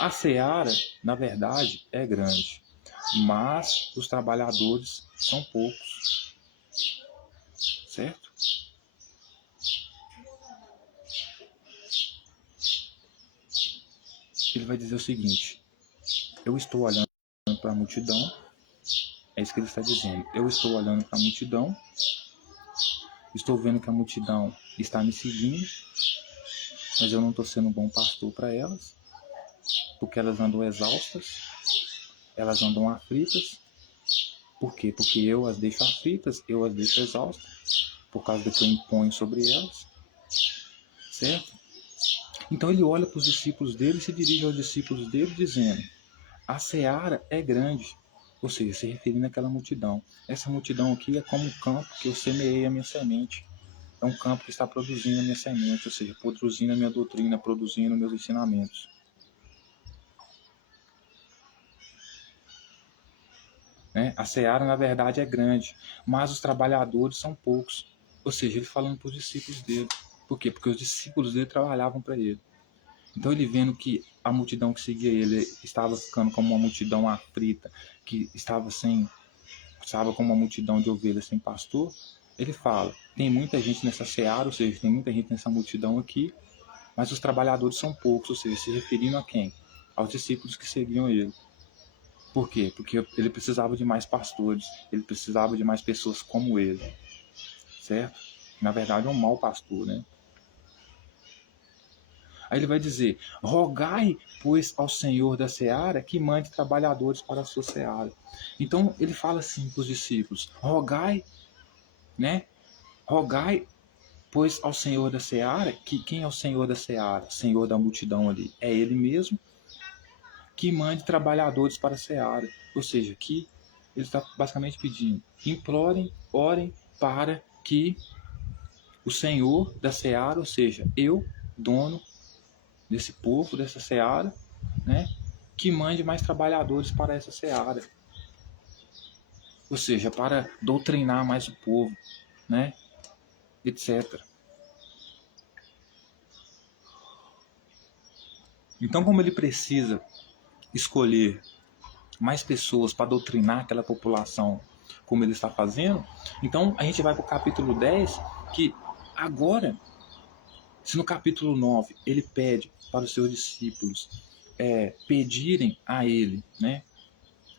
A seara, na verdade, é grande, mas os trabalhadores são poucos, certo? Ele vai dizer o seguinte, eu estou olhando para a multidão, é isso que ele está dizendo, eu estou olhando para a multidão, estou vendo que a multidão está me seguindo, mas eu não estou sendo um bom pastor para elas, porque elas andam exaustas, elas andam aflitas. Por quê? Porque eu as deixo aflitas, eu as deixo exaustas, por causa do que eu imponho sobre elas, certo? Então ele olha para os discípulos dele e se dirige aos discípulos dele dizendo, a seara é grande, ou seja, se referindo àquela multidão. Essa multidão aqui é como um campo que eu semeei a minha semente. É um campo que está produzindo a minha semente, ou seja, produzindo a minha doutrina, produzindo meus ensinamentos. Né? A seara, na verdade, é grande, mas os trabalhadores são poucos. Ou seja, ele falando para os discípulos dele. Por quê? Porque os discípulos dele trabalhavam para ele. Então ele vendo que a multidão que seguia ele estava ficando como uma multidão aflita, que estava como uma multidão de ovelhas sem pastor, ele fala, tem muita gente nessa seara, ou seja, tem muita gente nessa multidão aqui, mas os trabalhadores são poucos, ou seja, se referindo a quem? Aos discípulos que seguiam ele. Por quê? Porque ele precisava de mais pastores, ele precisava de mais pessoas como ele, certo? Na verdade é um mau pastor, né? Aí ele vai dizer, rogai, pois, ao Senhor da seara que mande trabalhadores para a sua seara. Então ele fala assim para os discípulos, rogai, né? Rogai, pois, ao Senhor da seara, que quem é o Senhor da seara? Senhor da multidão ali, é ele mesmo, que mande trabalhadores para a seara. Ou seja, que ele está basicamente pedindo, implorem, orem para que o Senhor da seara, ou seja, eu, dono desse povo, dessa seara, né, que mande mais trabalhadores para essa seara. Ou seja, para doutrinar mais o povo, né, etc. Então, como ele precisa escolher mais pessoas para doutrinar aquela população como ele está fazendo, então a gente vai para o capítulo 10, que agora, se no capítulo 9 ele pede para os seus discípulos pedirem a ele, né,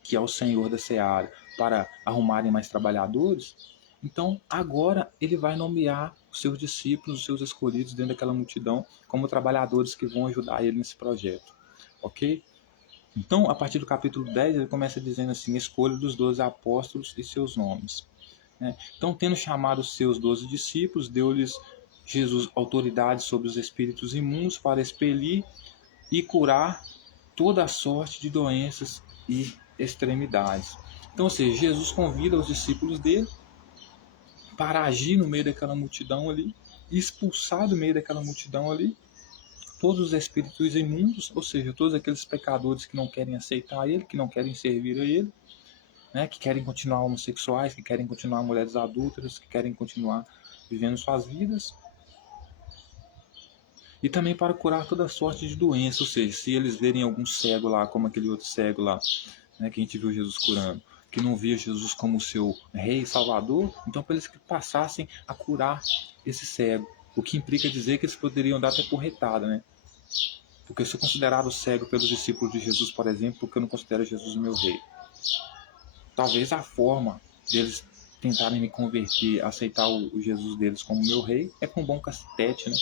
que é o Senhor da Seara, para arrumarem mais trabalhadores, então agora ele vai nomear os seus discípulos, os seus escolhidos dentro daquela multidão, como trabalhadores que vão ajudar ele nesse projeto. Ok? Então, a partir do capítulo 10, ele começa dizendo assim: escolha dos 12 apóstolos e seus nomes. Né? Então, tendo chamado os seus 12 discípulos, deu-lhes Jesus autoridade sobre os espíritos imundos para expelir e curar toda a sorte de doenças e extremidades. Então, ou seja, Jesus convida os discípulos dele para agir no meio daquela multidão ali, e expulsar do meio daquela multidão ali todos os espíritos imundos, ou seja, todos aqueles pecadores que não querem aceitar ele, que não querem servir a ele, né, que querem continuar homossexuais, que querem continuar mulheres adúlteras, que querem continuar vivendo suas vidas. E também para curar toda sorte de doença, ou seja, se eles verem algum cego lá, como aquele outro cego lá, né, que a gente viu Jesus curando, que não via Jesus como seu rei e salvador, então para eles que passassem a curar esse cego, o que implica dizer que eles poderiam dar até porretada, né? Porque eu sou considerado cego pelos discípulos de Jesus, por exemplo, porque eu não considero Jesus o meu rei. Talvez a forma deles tentarem me converter, aceitar o Jesus deles como meu rei, é com um bom cacetete, né?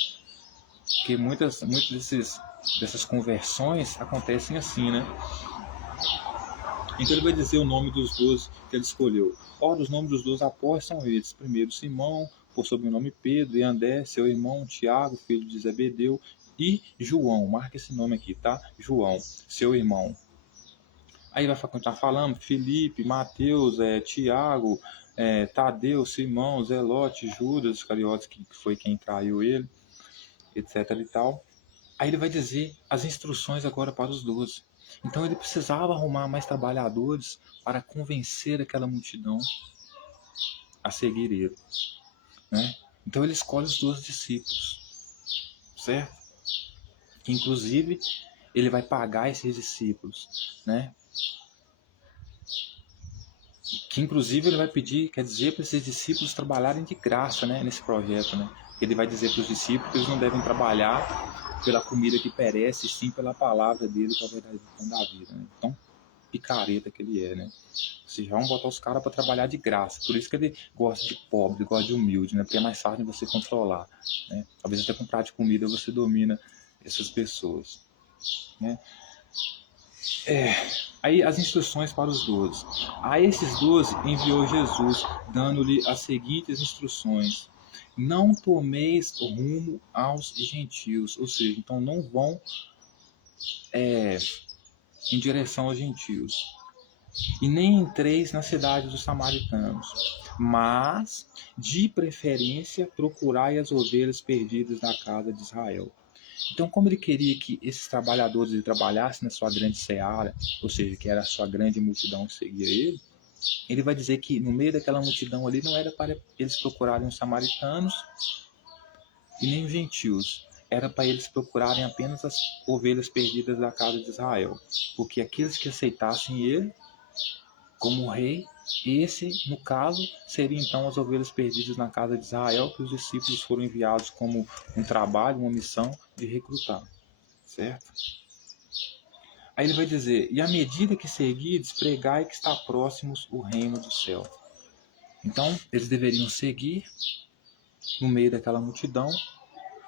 Porque muitas dessas conversões acontecem assim, né? Então ele vai dizer o nome dos 12 que ele escolheu. Ora, os nomes dos 12 apóstolos são esses. Primeiro, Simão, por sobrenome Pedro, e André, seu irmão, Tiago, filho de Zebedeu, e João. Marca esse nome aqui, tá? João, seu irmão. Aí vai continuar falando Felipe, Mateus, Tiago, Tadeu, Simão, Zelote, Judas Iscariotes, que foi quem traiu ele, etc. e tal. Aí ele vai dizer as instruções agora para os 12. Então ele precisava arrumar mais trabalhadores para convencer aquela multidão a seguir ele, né? Então ele escolhe os 12 discípulos, certo? Que inclusive ele vai pagar esses discípulos, né? Que inclusive ele vai pedir, quer dizer, para esses discípulos trabalharem de graça, né, nesse projeto, né? Ele vai dizer para os discípulos que eles não devem trabalhar pela comida que perece, sim pela palavra dele, que é a verdade da vida, né? Então, picareta que ele é, né? Vocês vão botar os caras para trabalhar de graça. Por isso que ele gosta de pobre, ele gosta de humilde, né? Porque é mais fácil de você controlar, né? Talvez até com prato de comida você domina essas pessoas, né? Aí as instruções para os 12. A esses 12 enviou Jesus, dando-lhe as seguintes instruções: não tomeis rumo aos gentios, ou seja, então não vão em direção aos gentios, e nem entreis na cidade dos samaritanos, mas de preferência procurai as ovelhas perdidas da casa de Israel. Então, como ele queria que esses trabalhadores trabalhassem na sua grande seara, ou seja, que era a sua grande multidão que seguia ele, ele vai dizer que no meio daquela multidão ali não era para eles procurarem os samaritanos e nem os gentios, era para eles procurarem apenas as ovelhas perdidas da casa de Israel, porque aqueles que aceitassem ele como rei, esse, no caso, seria então as ovelhas perdidas na casa de Israel, que os discípulos foram enviados como um trabalho, uma missão de recrutar, certo? Aí ele vai dizer: e à medida que seguides, pregai que está próximos o reino do céu. Então, eles deveriam seguir no meio daquela multidão,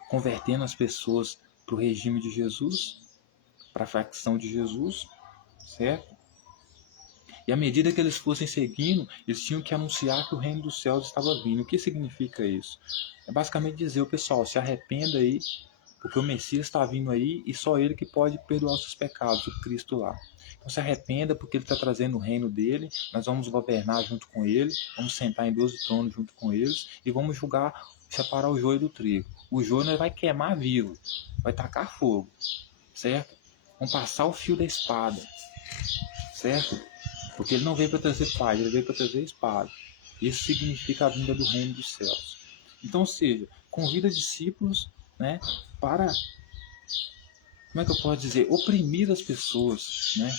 convertendo as pessoas para o regime de Jesus, para a facção de Jesus, certo? E à medida que eles fossem seguindo, eles tinham que anunciar que o reino dos céus estava vindo. O que significa isso? É basicamente dizer, o pessoal, se arrependa aí, porque o Messias está vindo aí e só ele que pode perdoar os seus pecados, o Cristo lá. Então se arrependa porque ele está trazendo o reino dele, nós vamos governar junto com ele, vamos sentar em 12 tronos junto com eles e vamos julgar, separar o joio do trigo. O joio não vai queimar vivo, vai tacar fogo, certo? vão passar o fio da espada, certo? Porque ele não veio para trazer paz, ele veio para trazer espada. Isso significa a vinda do reino dos céus. Então, ou seja, convida discípulos, né, para, como é que eu posso dizer, oprimir as pessoas, né?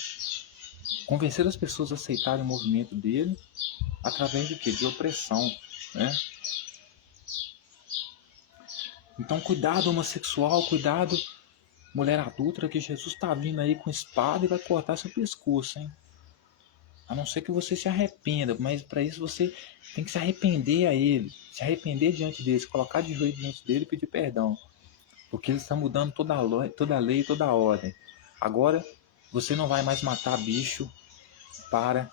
Convencer as pessoas a aceitarem o movimento dele através de quê? De opressão, né? Então, cuidado homossexual, cuidado mulher adulta, que Jesus está vindo aí com espada e vai cortar seu pescoço, hein? A não ser que você se arrependa, mas para isso você tem que se arrepender a ele, se arrepender diante dele, se colocar de joelho diante dele e pedir perdão, porque ele está mudando toda a lei, toda a ordem. Agora você não vai mais matar bicho para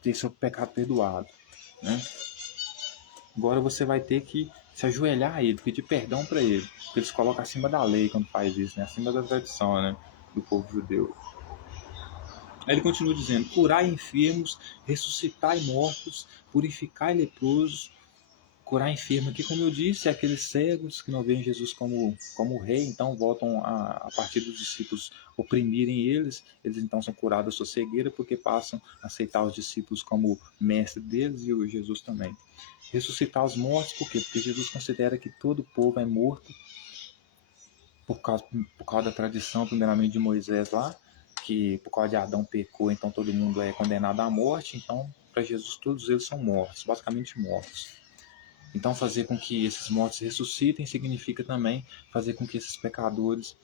ter seu pecado perdoado, né? Agora você vai ter que se ajoelhar a ele, pedir perdão para ele, porque ele se coloca acima da lei quando faz isso, né? Acima da tradição, né? Do povo judeu. Aí ele continua dizendo: curai enfermos, ressuscitai mortos, purificai leprosos. Curar enfermo aqui, como eu disse, é aqueles cegos que não veem Jesus como rei, então voltam a partir dos discípulos oprimirem eles então são curados da sua cegueira, porque passam a aceitar os discípulos como mestre deles e o Jesus também. Ressuscitar os mortos, por quê? Porque Jesus considera que todo povo é morto por causa da tradição, primeiramente de Moisés lá, que por causa de Adão pecou, então todo mundo é condenado à morte, então para Jesus todos eles são mortos, basicamente mortos. Então fazer com que esses mortos ressuscitem significa também fazer com que esses pecadores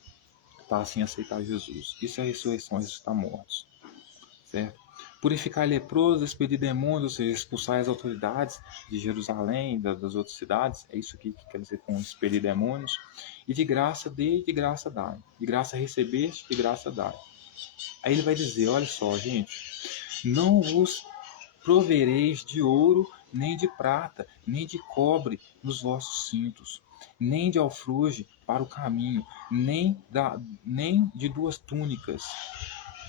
passem a aceitar Jesus. Isso é a ressurreição, ressuscitar mortos, certo? Purificar leprosos, expedir demônios, ou seja, expulsar as autoridades de Jerusalém, das outras cidades, é isso que quer dizer com expedir demônios. E de graça dê, de graça dá. De graça recebeste, de graça dá. Aí ele vai dizer, olha só, gente, não vos provereis de ouro, nem de prata, nem de cobre nos vossos cintos, nem de alfruge para o caminho, nem de duas túnicas,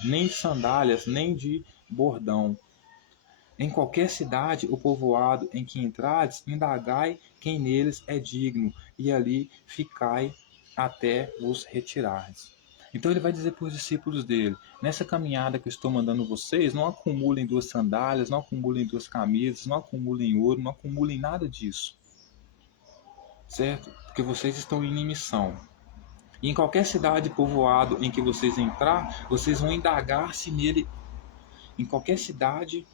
nem de sandálias, nem de bordão. Em qualquer cidade ou povoado em que entrades, indagai quem neles é digno, e ali ficai até vos retirardes. Então ele vai dizer para os discípulos dele: nessa caminhada que eu estou mandando vocês, não acumulem duas sandálias, não acumulem duas camisas, não acumulem ouro, não acumulem nada disso, certo? Porque vocês estão em missão. E em qualquer cidade, povoado em que vocês entrar, vocês vão indagar se nele, em qualquer cidade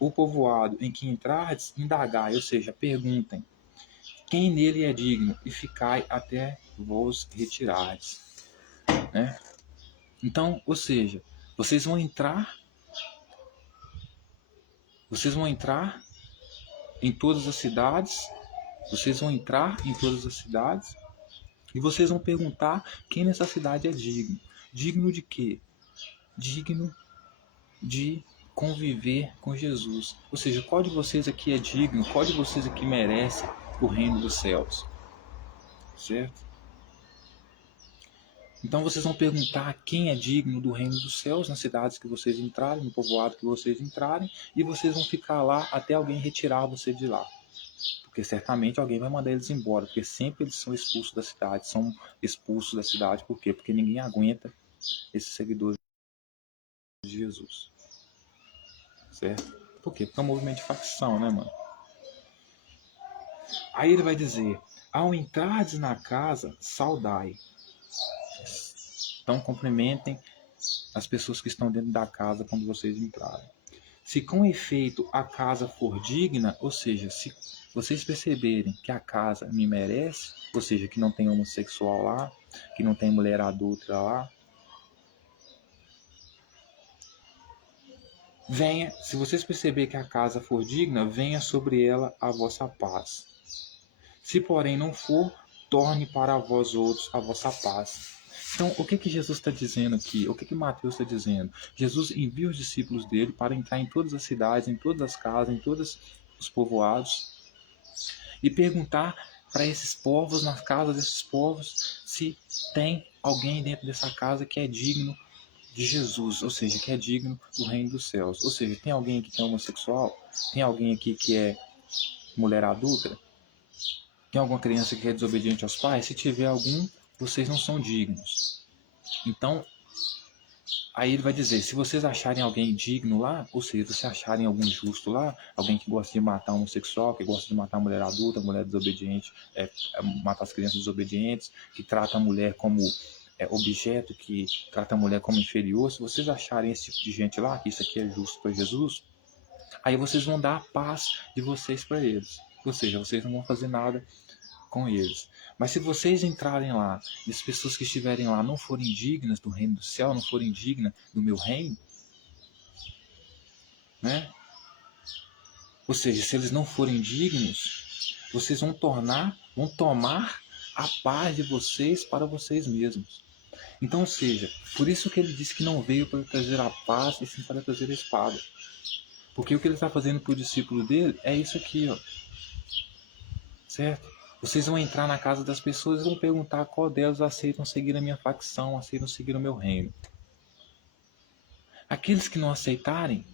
ou povoado em que entrardes, indagai, ou seja, perguntem quem nele é digno, e ficai até vos retirardes, né? Então, ou seja, vocês vão entrar em todas as cidades, e vocês vão perguntar quem nessa cidade é digno. Digno de quê? Digno de conviver com Jesus. Ou seja, qual de vocês aqui é digno? Qual de vocês aqui merece o reino dos céus? Certo? Então vocês vão perguntar quem é digno do reino dos céus nas cidades que vocês entrarem, no povoado que vocês entrarem, e vocês vão ficar lá até alguém retirar você de lá. Porque certamente alguém vai mandar eles embora, porque sempre eles são expulsos da cidade, por quê? Porque ninguém aguenta esses seguidores de Jesus. Certo? Por quê? Porque é um movimento de facção, né, mano? Aí ele vai dizer: ao entrardes na casa, saudai. Então cumprimentem as pessoas que estão dentro da casa quando vocês entrarem. Se com efeito a casa for digna, ou seja, se vocês perceberem que a casa me merece, ou seja, que não tem homossexual lá, que não tem mulher adulta lá, venha, se vocês perceberem que a casa for digna, venha sobre ela a vossa paz. Se porém não for, torne para vós outros a vossa paz. Então, o que Jesus está dizendo aqui? O que Mateus está dizendo? Jesus envia os discípulos dele para entrar em todas as cidades, em todas as casas, em todos os povoados e perguntar para esses povos, nas casas desses povos, se tem alguém dentro dessa casa que é digno de Jesus, ou seja, que é digno do reino dos céus. Ou seja, tem alguém aqui que é homossexual? Tem alguém aqui que é mulher adulta? Tem alguma criança que é desobediente aos pais? Se tiver algum, vocês não são dignos. Então, Aí ele vai dizer, se vocês acharem alguém digno lá, ou seja, se acharem algum justo lá, alguém que gosta de matar um homossexual, que gosta de matar a mulher adulta, mulher desobediente, matar as crianças desobedientes, que trata a mulher como objeto, que trata a mulher como inferior, se vocês acharem esse tipo de gente lá, que isso aqui é justo para Jesus, aí vocês vão dar a paz de vocês para eles. Ou seja, vocês não vão fazer nada com eles. Mas se vocês entrarem lá e as pessoas que estiverem lá não forem dignas do reino do céu, não forem dignas do meu reino, né? Ou seja, se eles não forem dignos, vocês vão tomar a paz de vocês para vocês mesmos. Então, ou seja, por isso que ele disse que não veio para trazer a paz, e sim para trazer a espada. Porque o que ele está fazendo para o discípulo dele é isso aqui, ó. Certo? Vocês vão entrar na casa das pessoas e vão perguntar qual delas aceitam seguir a minha facção, aceitam seguir o meu reino. Aqueles que não aceitarem,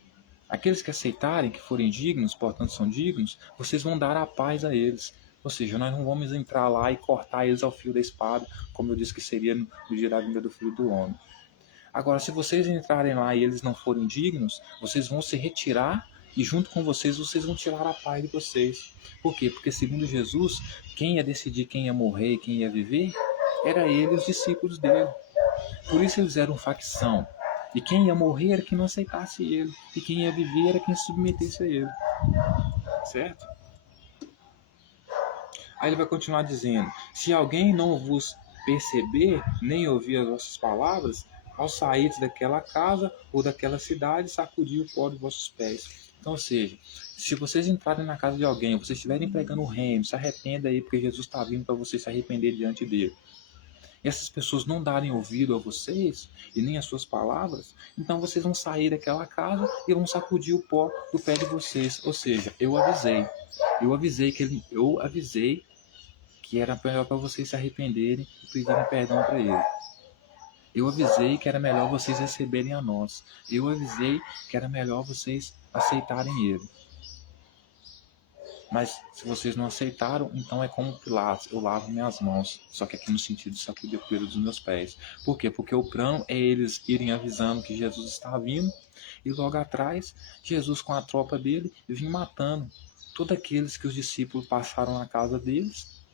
aqueles que aceitarem, que forem dignos, portanto são dignos, vocês vão dar a paz a eles. Ou seja, nós não vamos entrar lá e cortar eles ao fio da espada, como eu disse que seria no dia da vinda do Filho do Homem. Agora, se vocês entrarem lá e eles não forem dignos, vocês vão se retirar e junto com vocês vão tirar a paz de vocês. Por quê? Porque segundo Jesus, quem ia decidir quem ia morrer e quem ia viver, era ele e os discípulos dele. Por isso eles eram facção. E quem ia morrer era quem não aceitasse ele. E quem ia viver era quem se submetesse a ele. Certo? Aí ele vai continuar dizendo, se alguém não vos perceber, nem ouvir as vossas palavras, ao sair daquela casa ou daquela cidade, sacudir o pó dos vossos pés. Então, ou seja, se vocês entrarem na casa de alguém, vocês estiverem pregando o reino, se arrependa aí, porque Jesus está vindo para vocês se arrepender diante dele. E essas pessoas não darem ouvido a vocês, e nem as suas palavras, então vocês vão sair daquela casa e vão sacudir o pó do pé de vocês. Ou seja, eu avisei que era melhor para vocês se arrependerem e pedirem perdão para ele. Eu avisei que era melhor vocês receberem a nós. Eu avisei que era melhor vocês aceitarem ele. Mas se vocês não aceitaram, então é como Pilatos, eu lavo minhas mãos. Só que aqui no sentido de sacudir o poeira dos meus pés. Por quê? Porque o plano é eles irem avisando que Jesus está vindo. E logo atrás, Jesus com a tropa dele vinha matando todos aqueles que os discípulos passaram na casa deles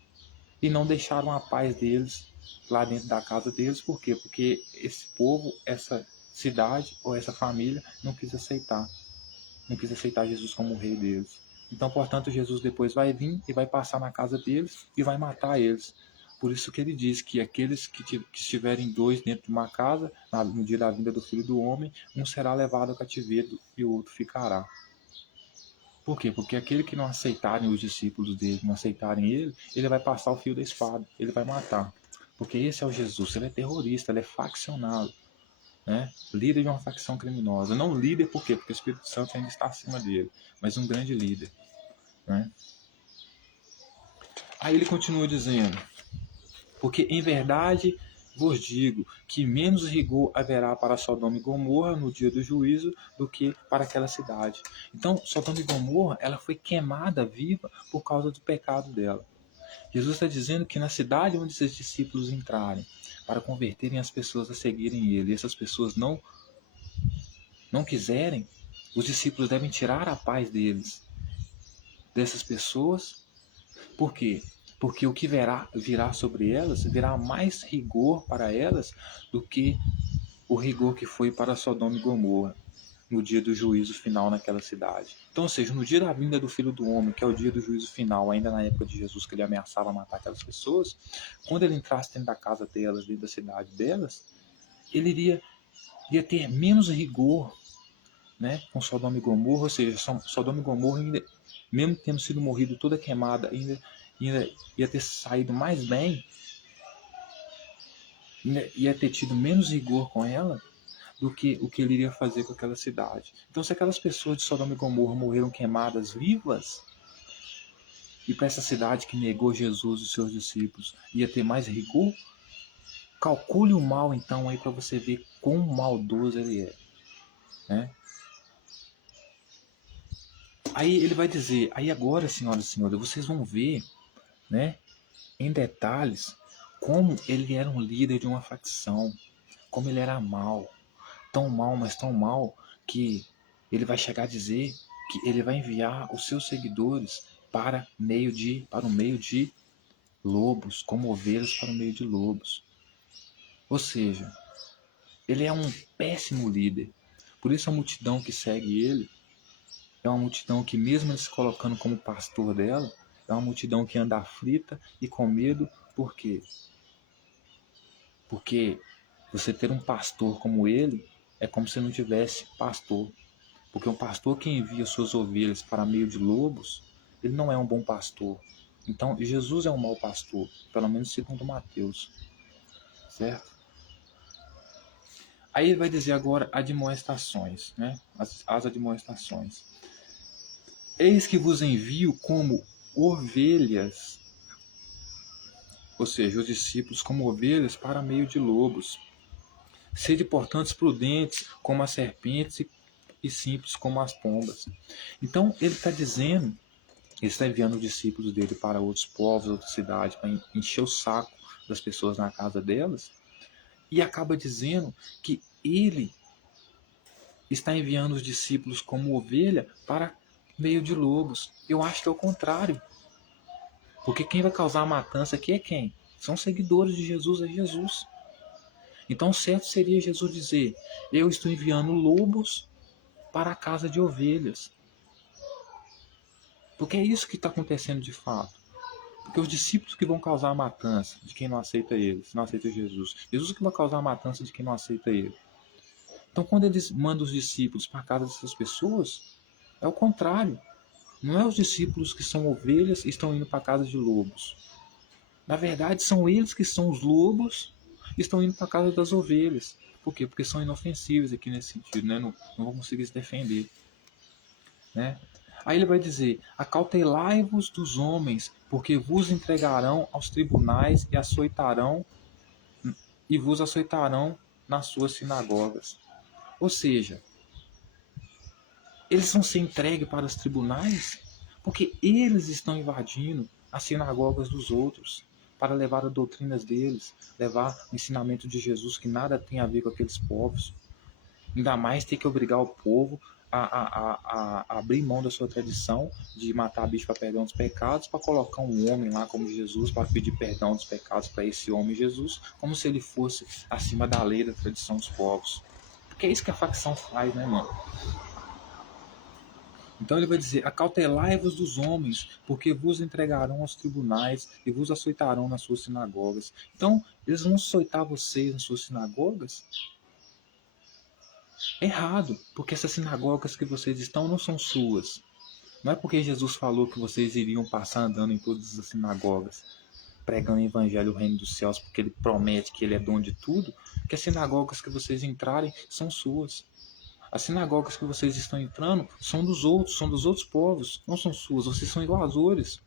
e não deixaram a paz deles lá dentro da casa deles. Por quê? Porque esse povo, essa cidade ou essa família não quis aceitar Jesus como o rei deles. Então, portanto, Jesus depois vai vir e vai passar na casa deles e vai matar eles. Por isso que ele diz que aqueles que estiverem dois dentro de uma casa, no dia da vinda do Filho do Homem, um será levado ao cativeiro e o outro ficará. Por quê? Porque aquele que não aceitarem os discípulos dele, não aceitarem ele, ele vai passar o fio da espada, ele vai matar. Porque esse é o Jesus, ele é terrorista, ele é faccionado, né? Líder de uma facção criminosa. Não líder por quê? Porque o Espírito Santo ainda está acima dele, mas um grande líder, né? Aí ele continua dizendo, porque em verdade vos digo que menos rigor haverá para Sodoma e Gomorra no dia do juízo do que para aquela cidade. Então, Sodoma e Gomorra, ela foi queimada viva por causa do pecado dela. Jesus está dizendo que na cidade onde seus discípulos entrarem, para converterem as pessoas a seguirem ele, e essas pessoas não quiserem, os discípulos devem tirar a paz dessas pessoas. Por quê? Porque o que virá sobre elas, virá mais rigor para elas do que o rigor que foi para Sodoma e Gomorra no dia do juízo final naquela cidade. Então, ou seja, no dia da vinda do Filho do Homem, que é o dia do juízo final, ainda na época de Jesus, que ele ameaçava matar aquelas pessoas, quando ele entrasse dentro da casa delas, dentro da cidade delas, ele iria ter menos rigor, né, com Sodoma e Gomorra. Ou seja, Sodoma e Gomorra, ainda, mesmo tendo sido morrido toda queimada, ainda ia ter saído mais bem, ia ter tido menos rigor com ela do que o que ele iria fazer com aquela cidade. Então, se aquelas pessoas de Sodoma e Gomorra morreram queimadas vivas, e para essa cidade que negou Jesus e os seus discípulos ia ter mais rigor, calcule o mal então aí para você ver quão maldoso ele é, né? Aí ele vai dizer, aí agora, senhoras e senhores, vocês vão ver, né, em detalhes como ele era um líder de uma facção, como ele era mau, tão mal, mas tão mal, que ele vai chegar a dizer que ele vai enviar os seus seguidores para o meio de lobos, como ovelhas para o meio de lobos. Ou seja, ele é um péssimo líder. Por isso a multidão que segue ele é uma multidão que, mesmo ele se colocando como pastor dela, é uma multidão que anda aflita e com medo. Por quê? Porque você ter um pastor como ele é como se não tivesse pastor. Porque um pastor que envia suas ovelhas para meio de lobos, ele não é um bom pastor. Então, Jesus é um mau pastor, pelo menos segundo Mateus. Certo? Aí ele vai dizer agora admoestações, né? As admoestações. Eis que vos envio como ovelhas, ou seja, os discípulos como ovelhas para meio de lobos. Sede, portanto, prudentes como as serpentes e simples como as pombas. Então, ele está dizendo, ele está enviando os discípulos dele para outros povos, outras cidades, para encher o saco das pessoas na casa delas, e acaba dizendo que ele está enviando os discípulos como ovelha para meio de lobos. Eu acho que é o contrário. Porque quem vai causar a matança aqui é quem? São seguidores de Jesus, é Jesus. Então o certo seria Jesus dizer: eu estou enviando lobos para a casa de ovelhas. Porque é isso que está acontecendo de fato. Porque os discípulos que vão causar a matança de quem não aceita eles, não aceita Jesus. Jesus que vai causar a matança de quem não aceita ele. Então quando eles mandam os discípulos para a casa dessas pessoas, é o contrário. Não é os discípulos que são ovelhas e estão indo para a casa de lobos. Na verdade, são eles que são os lobos e estão indo para a casa das ovelhas. Por quê? Porque são inofensivos aqui nesse sentido, né? Não vão conseguir se defender. Né? Aí ele vai dizer: acautelai-vos dos homens, porque vos entregarão aos tribunais e vos açoitarão nas suas sinagogas. Ou seja, eles vão ser entregues para os tribunais porque eles estão invadindo as sinagogas dos outros para levar as doutrinas deles, levar o ensinamento de Jesus que nada tem a ver com aqueles povos. Ainda mais ter que obrigar o povo a abrir mão da sua tradição de matar bicho para perdão dos pecados, para colocar um homem lá como Jesus, para pedir perdão dos pecados para esse homem Jesus, como se ele fosse acima da lei, da tradição dos povos. Porque é isso que a facção faz, né, mano? Então ele vai dizer: acautelai-vos dos homens, porque vos entregarão aos tribunais e vos açoitarão nas suas sinagogas. Então, eles vão açoitar vocês nas suas sinagogas? Errado, porque essas sinagogas que vocês estão não são suas. Não é porque Jesus falou que vocês iriam passar andando em todas as sinagogas, pregando o evangelho do reino dos céus, porque ele promete que ele é dono de tudo, que as sinagogas que vocês entrarem são suas. As sinagogas que vocês estão entrando são dos outros povos, não são suas, vocês são invasores.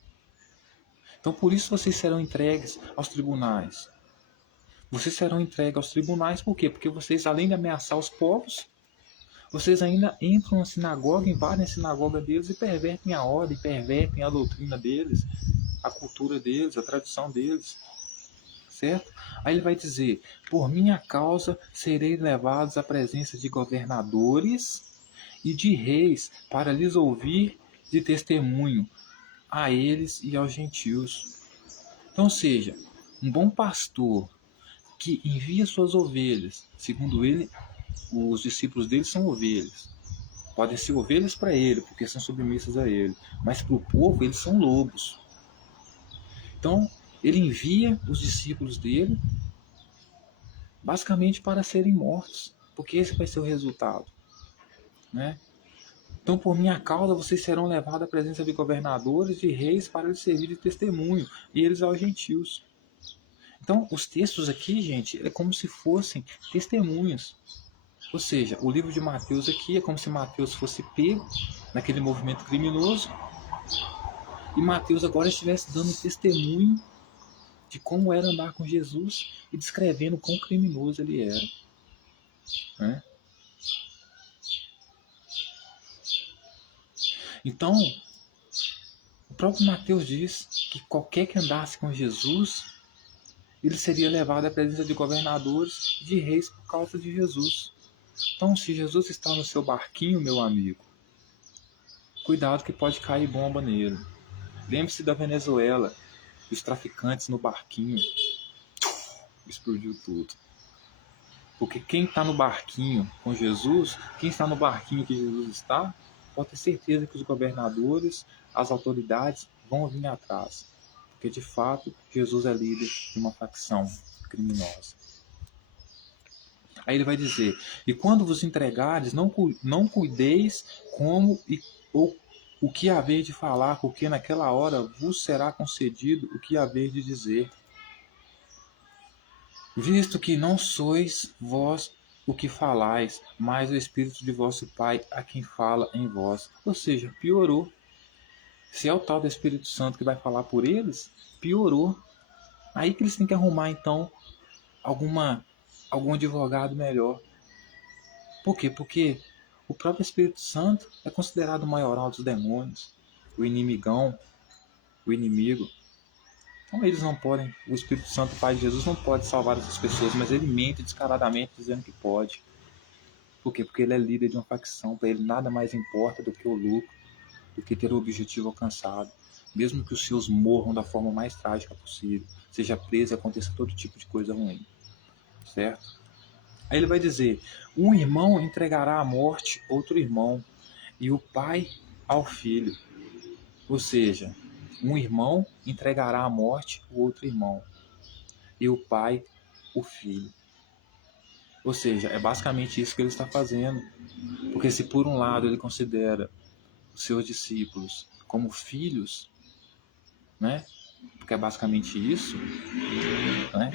Então por isso vocês serão entregues aos tribunais. Vocês serão entregues aos tribunais por quê? Porque vocês, além de ameaçar os povos, vocês ainda entram na sinagoga, invadem a sinagoga deles e pervertem a ordem, pervertem a doutrina deles, a cultura deles, a tradição deles. Certo? Aí ele vai dizer: por minha causa serei levados à presença de governadores e de reis para lhes ouvir de testemunho a eles e aos gentios. Então, seja, um bom pastor que envia suas ovelhas, segundo ele, os discípulos dele são ovelhas. Podem ser ovelhas para ele, porque são submissas a ele, mas para o povo eles são lobos. Então, ele envia os discípulos dele basicamente para serem mortos, porque esse vai ser o resultado, né? Então, por minha causa, vocês serão levados à presença de governadores e reis para lhes servir de testemunho, e eles aos gentios. Então, os textos aqui, gente, é como se fossem testemunhas. Ou seja, o livro de Mateus aqui é como se Mateus fosse pego naquele movimento criminoso, e Mateus agora estivesse dando testemunho de como era andar com Jesus e descrevendo quão criminoso ele era. Né? Então, o próprio Mateus diz que qualquer que andasse com Jesus, ele seria levado à presença de governadores e de reis por causa de Jesus. Então, se Jesus está no seu barquinho, meu amigo, cuidado que pode cair bomba nele. Lembre-se da Venezuela, os traficantes no barquinho, explodiu tudo. Porque quem está no barquinho com Jesus, quem está no barquinho que Jesus está, pode ter certeza que os governadores, as autoridades vão vir atrás. Porque de fato, Jesus é líder de uma facção criminosa. Aí ele vai dizer: e quando vos entregares, não cuideis como ou o que haver de falar, porque naquela hora vos será concedido o que haver de dizer. Visto que não sois vós o que falais, mas o Espírito de vosso Pai a quem fala em vós. Ou seja, piorou. Se é o tal do Espírito Santo que vai falar por eles, piorou. Aí que eles têm que arrumar, então, algum advogado melhor. Por quê? Porque o próprio Espírito Santo é considerado o maioral dos demônios, o inimigão, o inimigo. Então eles não podem, o Espírito Santo, o Pai de Jesus, não pode salvar essas pessoas, mas ele mente descaradamente dizendo que pode. Por quê? Porque ele é líder de uma facção, para ele nada mais importa do que o lucro, do que ter o objetivo alcançado. Mesmo que os seus morram da forma mais trágica possível, seja preso e aconteça todo tipo de coisa ruim. Certo? Aí ele vai dizer: um irmão entregará à morte outro irmão, e o pai ao filho. Ou seja, um irmão entregará à morte o outro irmão, e o pai o filho. Ou seja, é basicamente isso que ele está fazendo. Porque se por um lado ele considera os seus discípulos como filhos, né? Porque é basicamente isso, né?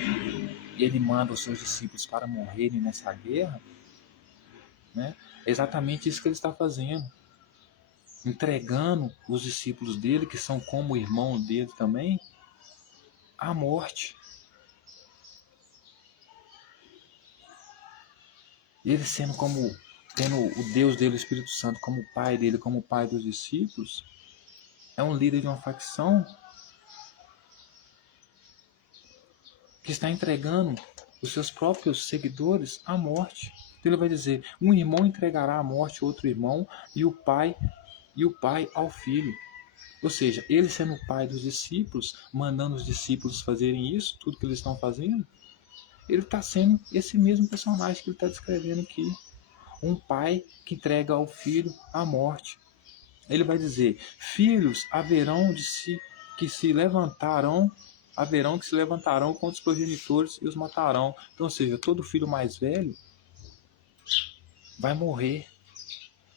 E ele manda os seus discípulos para morrerem nessa guerra, né? É exatamente isso que ele está fazendo. Entregando os discípulos dele, que são como o irmão dele também, à morte. Ele tendo o Deus dele, o Espírito Santo, como pai dele, como pai dos discípulos, é um líder de uma facção que está entregando os seus próprios seguidores à morte. Então ele vai dizer: um irmão entregará à morte outro irmão, e o pai ao filho. Ou seja, ele sendo o pai dos discípulos, mandando os discípulos fazerem isso, tudo que eles estão fazendo, ele está sendo esse mesmo personagem que ele está descrevendo aqui. Um pai que entrega ao filho à morte. Ele vai dizer: filhos haverão que se levantarão contra os progenitores e os matarão. Então, ou seja, todo filho mais velho vai morrer.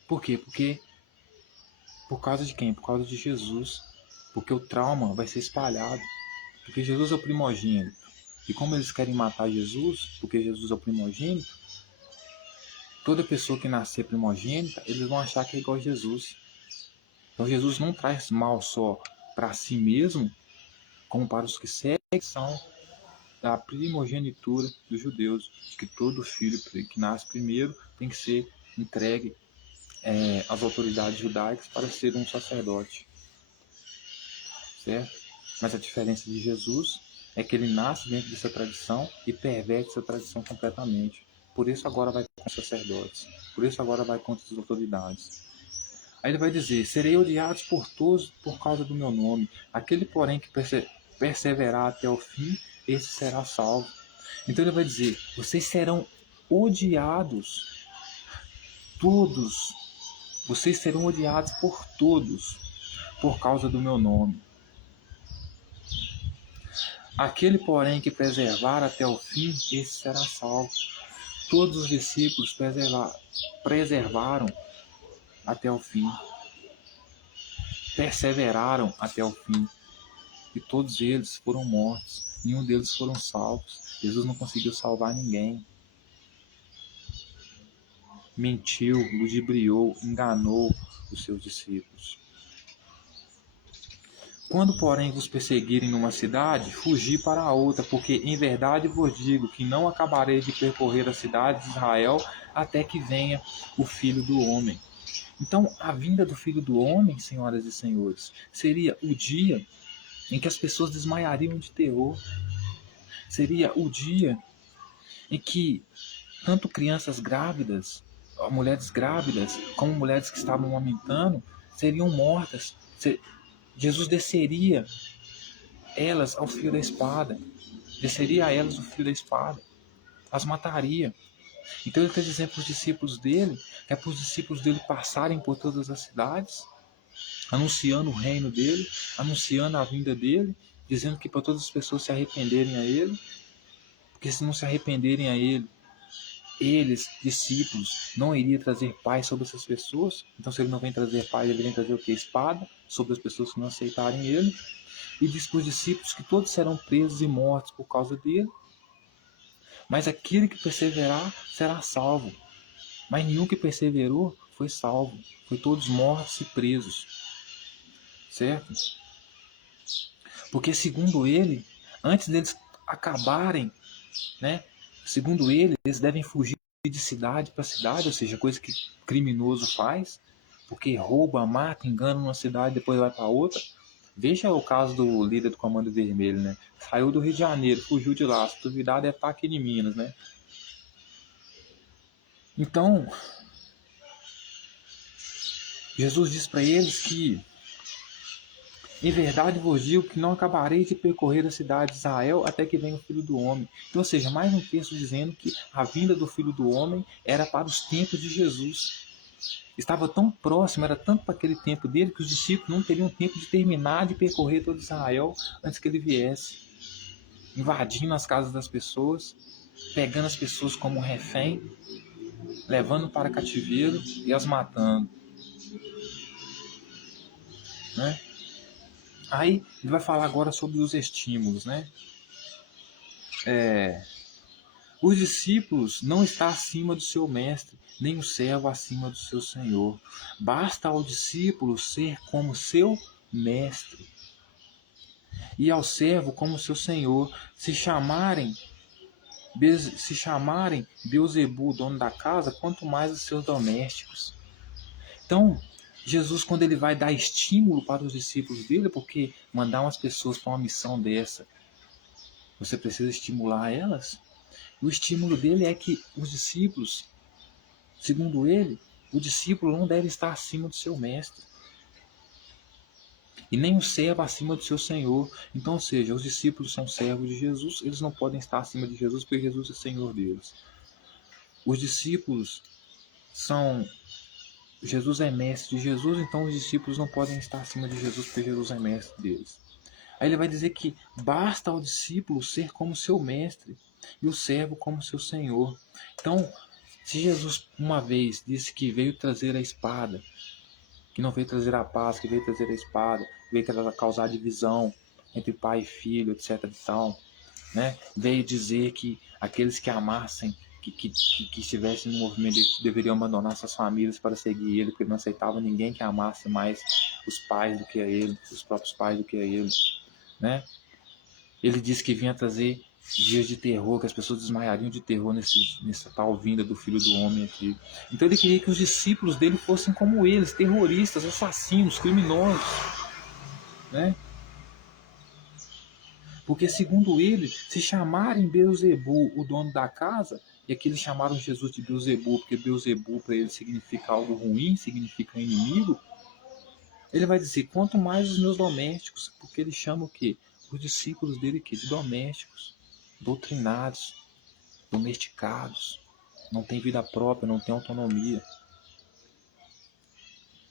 Por quê? Porque por causa de quem? Por causa de Jesus. Porque o trauma vai ser espalhado. Porque Jesus é o primogênito. E como eles querem matar Jesus, porque Jesus é o primogênito, toda pessoa que nascer primogênita, eles vão achar que é igual a Jesus. Então Jesus não traz mal só para si mesmo, como para os que seguem, são da primogenitura dos judeus, que todo filho que nasce primeiro tem que ser entregue às autoridades judaicas para ser um sacerdote. Certo? Mas a diferença de Jesus é que ele nasce dentro dessa tradição e perverte essa tradição completamente. Por isso agora vai contra os sacerdotes. Por isso agora vai contra as autoridades. Aí ele vai dizer: serei odiados por todos por causa do meu nome. Aquele, porém, que perseverar até o fim, esse será salvo. Então ele vai dizer: vocês serão odiados. Todos. Vocês serão odiados por todos por causa do meu nome. Aquele, porém, que preservar até o fim, esse será salvo. Todos os discípulos preservaram até o fim. Perseveraram até o fim. E todos eles foram mortos. Nenhum deles foram salvos. Jesus não conseguiu salvar ninguém. Mentiu, ludibriou, enganou os seus discípulos. Quando, porém, vos perseguirem numa cidade, fugi para a outra, porque em verdade vos digo que não acabarei de percorrer a cidade de Israel até que venha o Filho do Homem. Então, a vinda do Filho do Homem, senhoras e senhores, seria o dia em que as pessoas desmaiariam de terror. seria o dia em que tanto crianças grávidas, mulheres grávidas, como mulheres que estavam amamentando, seriam mortas. Jesus desceria elas ao fio da espada. Desceria a elas o fio da espada. As mataria. Então ele está dizendo para os discípulos dele, é para os discípulos dele passarem por todas as cidades, anunciando o reino dele, anunciando a vinda dele, dizendo que para todas as pessoas se arrependerem a ele, porque se não se arrependerem a ele, eles, discípulos, não iria trazer paz sobre essas pessoas. Então se ele não vem trazer paz, ele vem trazer o que? Espada sobre as pessoas que não aceitarem ele. E diz para os discípulos que todos serão presos e mortos por causa dele, mas aquele que perseverar será salvo. Mas nenhum que perseverou foi salvo. Foi todos mortos e presos. Certo? Porque segundo ele, antes deles acabarem, né? Segundo ele, eles devem fugir de cidade para cidade, ou seja, coisa que criminoso faz, porque rouba, mata, engana numa cidade e depois vai para outra. Veja o caso do líder do Comando Vermelho, né? Saiu do Rio de Janeiro, fugiu de lá, se duvidar deve estar aqui em Minas, né? Então, Jesus diz para eles que, em verdade vos digo que não acabarei de percorrer a cidade de Israel até que venha o Filho do Homem. Então, ou seja, mais um texto dizendo que a vinda do Filho do Homem era para os tempos de Jesus. Estava tão próximo, era tanto para aquele tempo dele, que os discípulos não teriam tempo de terminar de percorrer todo Israel antes que ele viesse, invadindo as casas das pessoas, pegando as pessoas como refém, levando para cativeiro e as matando. Né? Aí ele vai falar agora sobre os estímulos, né? Os discípulos não estão acima do seu mestre, nem o servo acima do seu senhor. Basta ao discípulo ser como seu mestre, e ao servo como seu senhor. Se chamarem Beelzebu, dono da casa, quanto mais os seus domésticos. Então, Jesus, quando ele vai dar estímulo para os discípulos dele, porque mandar umas pessoas para uma missão dessa, você precisa estimular elas. O estímulo dele é que os discípulos, segundo ele, o discípulo não deve estar acima do seu mestre, e nem o servo acima do seu senhor. Então, ou seja, os discípulos são servos de Jesus, eles não podem estar acima de Jesus, porque Jesus é Senhor deles. Os discípulos são... Jesus é mestre de Jesus, então os discípulos não podem estar acima de Jesus, porque Jesus é mestre deles. Aí ele vai dizer que basta ao discípulo ser como seu mestre e o servo como seu senhor. Então, se Jesus uma vez disse que veio trazer a espada, que não veio trazer a paz, que veio trazer a espada, veio causar divisão entre pai e filho, etc. e tal, né? Veio dizer que aqueles que amassem, que estivessem no movimento deveriam abandonar suas famílias para seguir ele, porque ele não aceitava ninguém que amasse mais os pais do que a ele, os próprios pais do que a ele, né? Ele disse que vinha trazer dias de terror, que as pessoas desmaiariam de terror nessa tal vinda do Filho do Homem aqui. Então ele queria que os discípulos dele fossem como eles, terroristas, assassinos, criminosos, né? Porque segundo ele, se chamarem Beelzebu, o dono da casa, e aqui eles chamaram Jesus de Beelzebu, porque Beelzebu para ele significa algo ruim, significa inimigo, ele vai dizer, quanto mais os meus domésticos, porque ele chama o quê? Os discípulos dele que de domésticos, doutrinados, domesticados, não tem vida própria, não tem autonomia.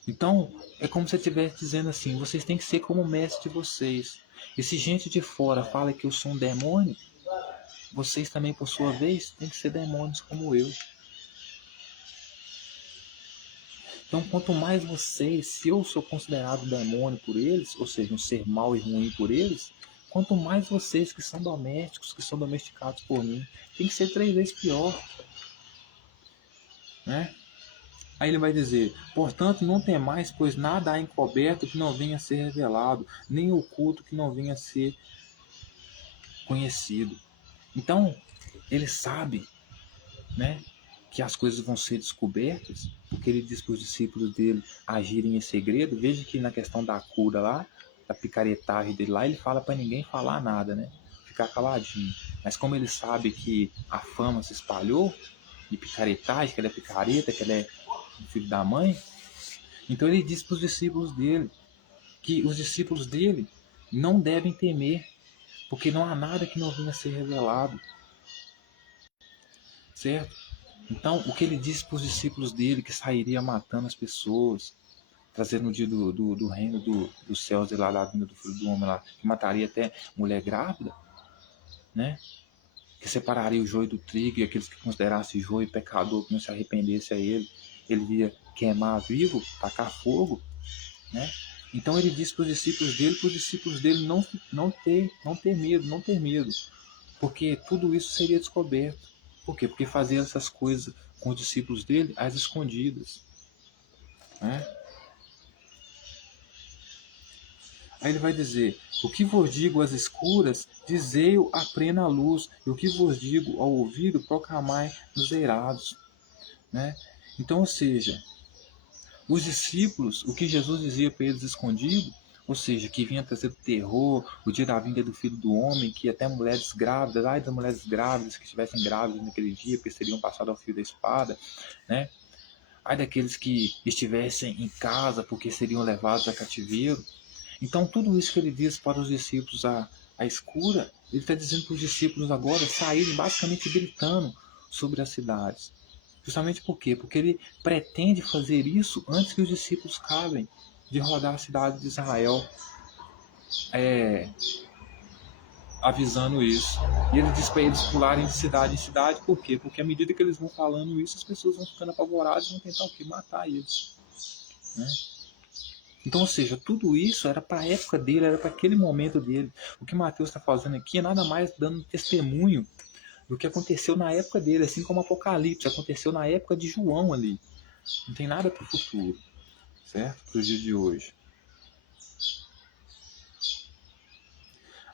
Então, é como se eu estivesse dizendo assim, vocês têm que ser como o mestre de vocês. E se gente de fora fala que eu sou um demônio, vocês também, por sua vez, têm que ser demônios como eu. Então, quanto mais vocês, se eu sou considerado demônio por eles, ou seja, um ser mau e ruim por eles, quanto mais vocês que são domésticos, que são domesticados por mim, tem que ser 3 vezes pior. Né? Aí ele vai dizer, portanto, não temais, pois nada há encoberto que não venha a ser revelado, nem oculto que não venha a ser conhecido. Então, ele sabe, né, que as coisas vão ser descobertas, porque ele diz para os discípulos dele agirem em segredo. Veja que na questão da cura lá, da picaretagem dele lá, ele fala para ninguém falar nada, né? ficar caladinho. Mas como ele sabe que a fama se espalhou, de picaretagem, que ele é picareta, que ele é filho da mãe, então ele diz para os discípulos dele que os discípulos dele não devem temer, porque não há nada que não venha a ser revelado, certo? Então, o que ele disse para os discípulos dele, que sairia matando as pessoas, trazendo o dia do reino dos céus e lá da vinda do Filho do Homem lá, que mataria até mulher grávida, né? Que separaria o joio do trigo, e aqueles que considerassem joio pecador, que não se arrependesse a ele ia queimar vivo, tacar fogo, né? Então ele disse para os discípulos dele não ter medo, porque tudo isso seria descoberto. Por quê? Porque fazia essas coisas com os discípulos dele às escondidas, né? Aí ele vai dizer: o que vos digo às escuras, dizei-o à plena luz, e o que vos digo ao ouvido, proclamai nos eirados, né? Então, ou seja, os discípulos, o que Jesus dizia para eles escondido, ou seja, que vinha trazer terror, o dia da vinda do Filho do Homem, que até mulheres grávidas, ai das mulheres grávidas que estivessem grávidas naquele dia, porque seriam passadas ao fio da espada, né? Ai daqueles que estivessem em casa, porque seriam levados a cativeiro. Então, tudo isso que ele diz para os discípulos à escura, ele está dizendo para os discípulos agora saírem basicamente gritando sobre as cidades. Justamente por quê? Porque ele pretende fazer isso antes que os discípulos acabem de rodar a cidade de Israel, avisando isso. E ele diz para eles pularem de cidade em cidade, por quê? Porque à medida que eles vão falando isso, as pessoas vão ficando apavoradas e vão tentar o quê? Matar eles, né? Então, ou seja, tudo isso era para a época dele, era para aquele momento dele. O que Mateus está fazendo aqui é nada mais dando testemunho do que aconteceu na época dele, assim como Apocalipse aconteceu na época de João ali. Não tem nada para o futuro, certo? Para os dias de hoje.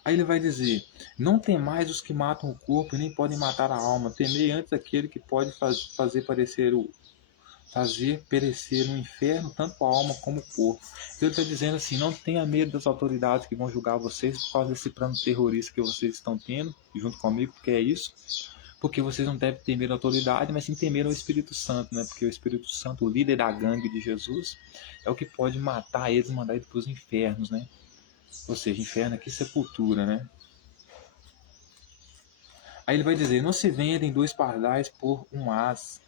Aí ele vai dizer: não temais os que matam o corpo e nem podem matar a alma, temei antes aquele que pode fazer perecer no inferno tanto a alma como o corpo. Então ele está dizendo assim: não tenha medo das autoridades que vão julgar vocês por causa desse plano terrorista que vocês estão tendo, junto comigo, porque é isso. Porque vocês não devem temer a autoridade, mas sim temer o Espírito Santo, né? Porque o Espírito Santo, o líder da gangue de Jesus, é o que pode matar eles e mandar eles para os infernos, né? Ou seja, inferno aqui, sepultura, né? Aí ele vai dizer: não se vendem dois pardais por um asse,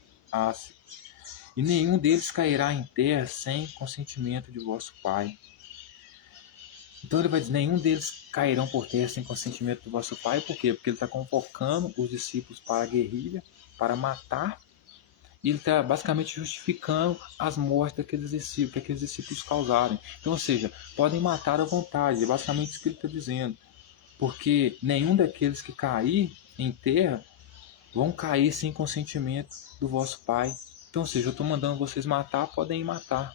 e nenhum deles cairá em terra sem consentimento de vosso Pai. Então ele vai dizer: nenhum deles cairão por terra sem consentimento do vosso Pai. Por quê? Porque ele está convocando os discípulos para a guerrilha, para matar, e ele está basicamente justificando as mortes que aqueles discípulos causaram. Então, ou seja, podem matar à vontade, é basicamente isso que ele está dizendo. Porque nenhum daqueles que cair em terra vão cair sem consentimento do vosso Pai. Então, ou seja, eu estou mandando vocês matar, podem matar.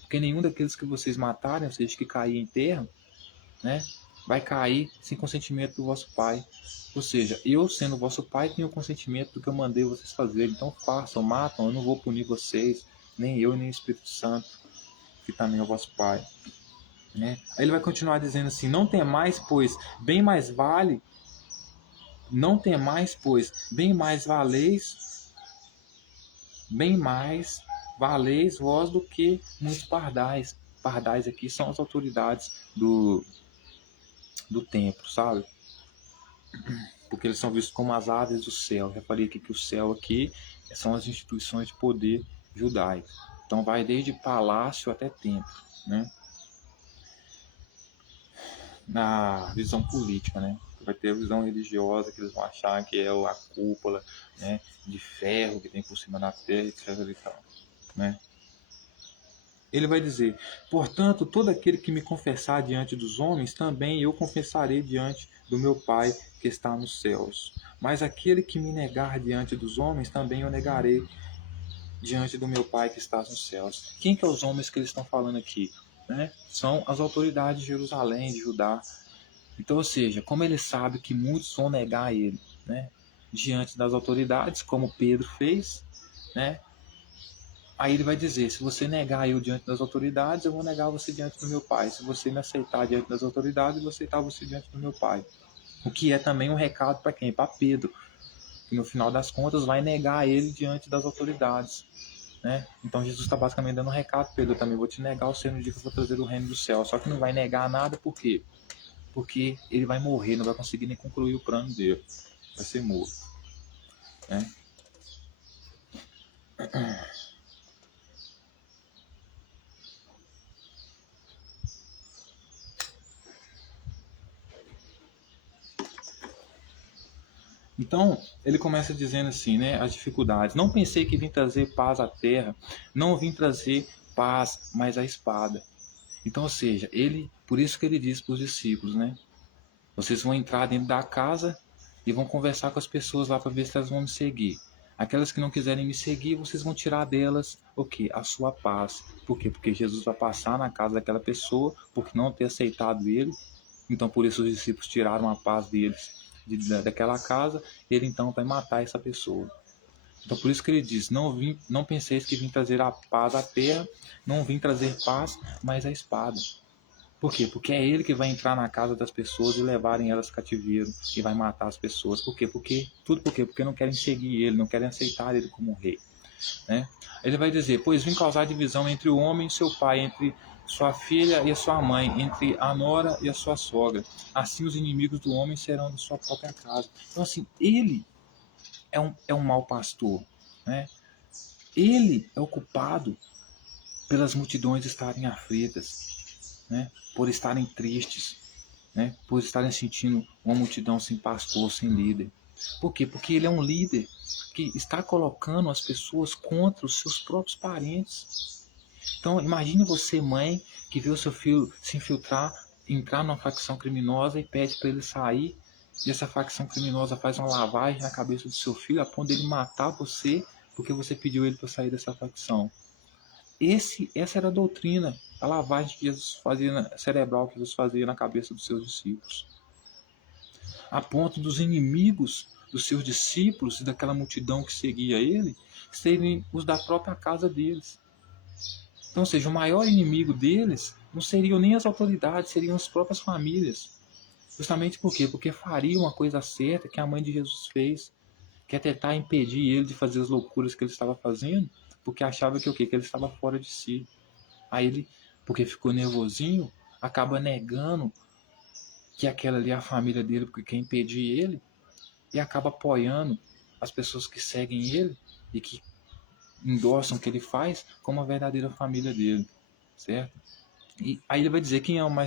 Porque nenhum daqueles que vocês matarem, ou seja, que cair em terra, né, vai cair sem consentimento do vosso Pai. Ou seja, eu, sendo vosso Pai, tenho o consentimento do que eu mandei vocês fazerem. Então façam, matam, eu não vou punir vocês, nem eu, nem o Espírito Santo, que também é o vosso Pai. Né? Aí ele vai continuar dizendo assim: não temais, pois bem mais vale, não temais, pois bem mais valeis vós do que muitos pardais. Pardais aqui são as autoridades do templo, sabe? Porque eles são vistos como as aves do céu. Já falei aqui que o céu aqui são as instituições de poder judaico. Então vai desde palácio até templo, né? Na visão política, né? Vai ter a visão religiosa, que eles vão achar que é a cúpula, né, de ferro que tem por cima da terra, etc. e tal, né? Ele vai dizer: portanto, todo aquele que me confessar diante dos homens, também eu confessarei diante do meu Pai que está nos céus. Mas aquele que me negar diante dos homens, também eu negarei diante do meu Pai que está nos céus. Quem que é os homens que eles estão falando aqui? Né? São as autoridades de Jerusalém, de Judá. Então, ou seja, como ele sabe que muitos vão negar ele, né, diante das autoridades, como Pedro fez, né? Aí ele vai dizer: se você negar eu diante das autoridades, eu vou negar você diante do meu Pai. Se você me aceitar diante das autoridades, eu vou aceitar você diante do meu Pai. O que é também um recado para quem? Para Pedro, que no final das contas vai negar ele diante das autoridades. Né? Então Jesus está basicamente dando um recado: Pedro, eu também vou te negar você no dia que eu vou trazer o reino do céu. Só que não vai negar nada, por quê? Porque ele vai morrer, não vai conseguir nem concluir o plano dele. Vai ser morto. Né? Então, ele começa dizendo assim, né, as dificuldades. Não pensei que vim trazer paz à terra, não vim trazer paz, mas a espada. Então, ou seja, por isso que ele diz para os discípulos, né, vocês vão entrar dentro da casa e vão conversar com as pessoas lá para ver se elas vão me seguir. Aquelas que não quiserem me seguir, vocês vão tirar delas o quê? A sua paz. Por quê? Porque Jesus vai passar na casa daquela pessoa por não ter aceitado ele. Então, por isso os discípulos tiraram a paz deles daquela casa. Ele então vai matar essa pessoa. Então, por isso que ele diz: não penseis que vim trazer a paz à terra, não vim trazer paz, mas a espada. Por quê? Porque é ele que vai entrar na casa das pessoas e levarem elas cativeiro e vai matar as pessoas. Por quê? Porque não querem seguir ele, não querem aceitar ele como rei. Né? Ele vai dizer: pois vim causar divisão entre o homem e seu pai, entre sua filha e a sua mãe, entre a nora e a sua sogra. Assim os inimigos do homem serão da sua própria casa. Então, assim, ele é um mau pastor. Né? Ele é o culpado pelas multidões estarem aflitas. Né, por estarem tristes, né, por estarem sentindo uma multidão sem pastor, sem líder. Por quê? Porque ele é um líder que está colocando as pessoas contra os seus próprios parentes. Então, imagine você, mãe, que vê o seu filho se infiltrar, entrar numa facção criminosa e pede para ele sair, e essa facção criminosa faz uma lavagem na cabeça do seu filho a ponto dele matar você porque você pediu ele para sair dessa facção. Essa era a doutrina, a lavagem que Jesus fazia, cerebral que Jesus fazia na cabeça dos seus discípulos. A ponto dos inimigos dos seus discípulos e daquela multidão que seguia ele serem os da própria casa deles. Então, ou seja, o maior inimigo deles não seriam nem as autoridades, seriam as próprias famílias. Justamente por quê? Porque faria uma coisa certa que a mãe de Jesus fez, que é tentar impedir ele de fazer as loucuras que ele estava fazendo, porque achava que o quê? Que ele estava fora de si. Aí ele, porque ficou nervosinho, acaba negando que aquela ali é a família dele, porque quer impedir ele, e acaba apoiando as pessoas que seguem ele e que endossam o que ele faz como a verdadeira família dele, certo? E aí ele vai dizer: quem ama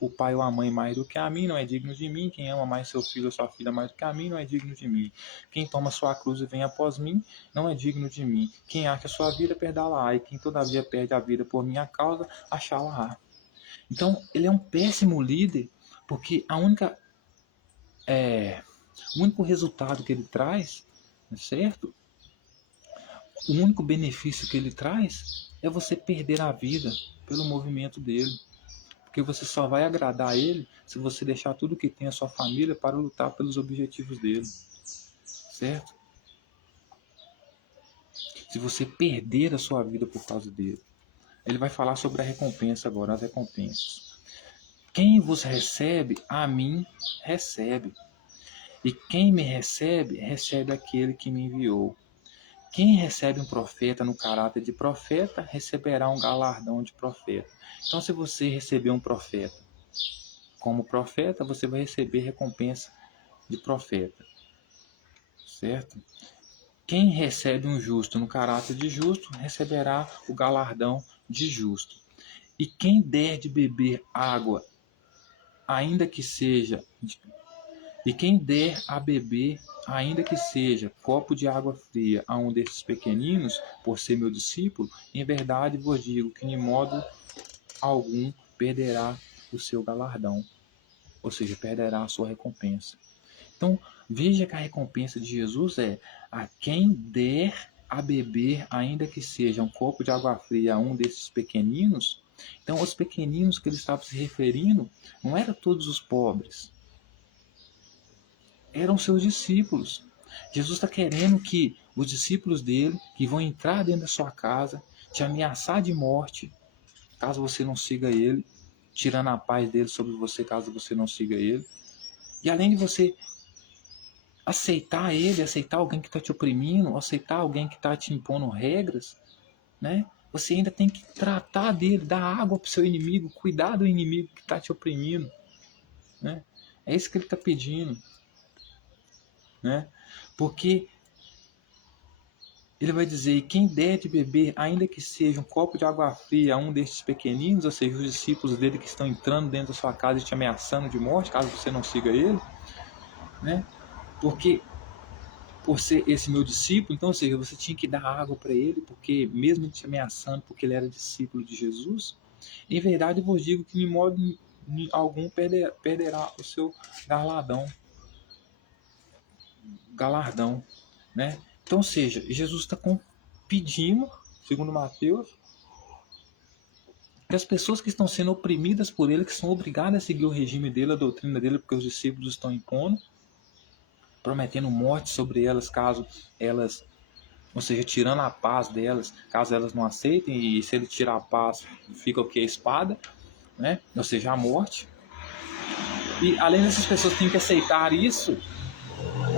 o pai ou a mãe mais do que a mim não é digno de mim. Quem ama mais seu filho ou sua filha mais do que a mim não é digno de mim. Quem toma sua cruz e vem após mim não é digno de mim. Quem acha sua vida, perdá-la-á. E quem todavia perde a vida por minha causa, achá-la-á. Então, ele é um péssimo líder, porque o único resultado que ele traz, certo? O único benefício que ele traz é você perder a vida pelo movimento dele. Porque você só vai agradar a ele se você deixar tudo que tem a sua família para lutar pelos objetivos dele. Certo? Se você perder a sua vida por causa dele. Ele vai falar sobre a recompensa agora, as recompensas. Quem vos recebe, a mim recebe. E quem me recebe, recebe aquele que me enviou. Quem recebe um profeta no caráter de profeta, receberá um galardão de profeta. Então, se você receber um profeta como profeta, você vai receber recompensa de profeta. Certo? Quem recebe um justo no caráter de justo, receberá o galardão de justo. E quem der de beber água, ainda que seja... E quem der a beber, ainda que seja copo de água fria a um desses pequeninos, por ser meu discípulo, em verdade vos digo que de modo algum perderá o seu galardão, ou seja, perderá a sua recompensa. Então, veja que a recompensa de Jesus é: a quem der a beber, ainda que seja um copo de água fria a um desses pequeninos. Então, os pequeninos que ele estava se referindo não eram todos os pobres, eram seus discípulos. Jesus está querendo que os discípulos dele, que vão entrar dentro da sua casa, te ameaçar de morte, caso você não siga ele, tirando a paz dele sobre você, caso você não siga ele. E além de você aceitar ele, aceitar alguém que está te oprimindo, aceitar alguém que está te impondo regras, né? Você ainda tem que tratar dele, dar água para o seu inimigo, cuidar do inimigo que está te oprimindo, né? É isso que ele está pedindo, né? Porque ele vai dizer, quem der de beber, ainda que seja um copo de água fria a um destes pequeninos, ou seja, os discípulos dele que estão entrando dentro da sua casa e te ameaçando de morte, caso você não siga ele, né? Porque por ser esse meu discípulo, então, ou seja, você tinha que dar água para ele, porque mesmo te ameaçando, porque ele era discípulo de Jesus, em verdade eu vos digo que de modo algum perderá o seu galardão, né? Então, ou seja, Jesus está pedindo, segundo Mateus, que as pessoas que estão sendo oprimidas por ele, que são obrigadas a seguir o regime dele, a doutrina dele, porque os discípulos estão impondo, prometendo morte sobre elas caso elas, ou seja, tirando a paz delas, caso elas não aceitem, e se ele tirar a paz, fica o que? A espada, né? Ou seja, a morte. E além dessas pessoas que têm que aceitar isso,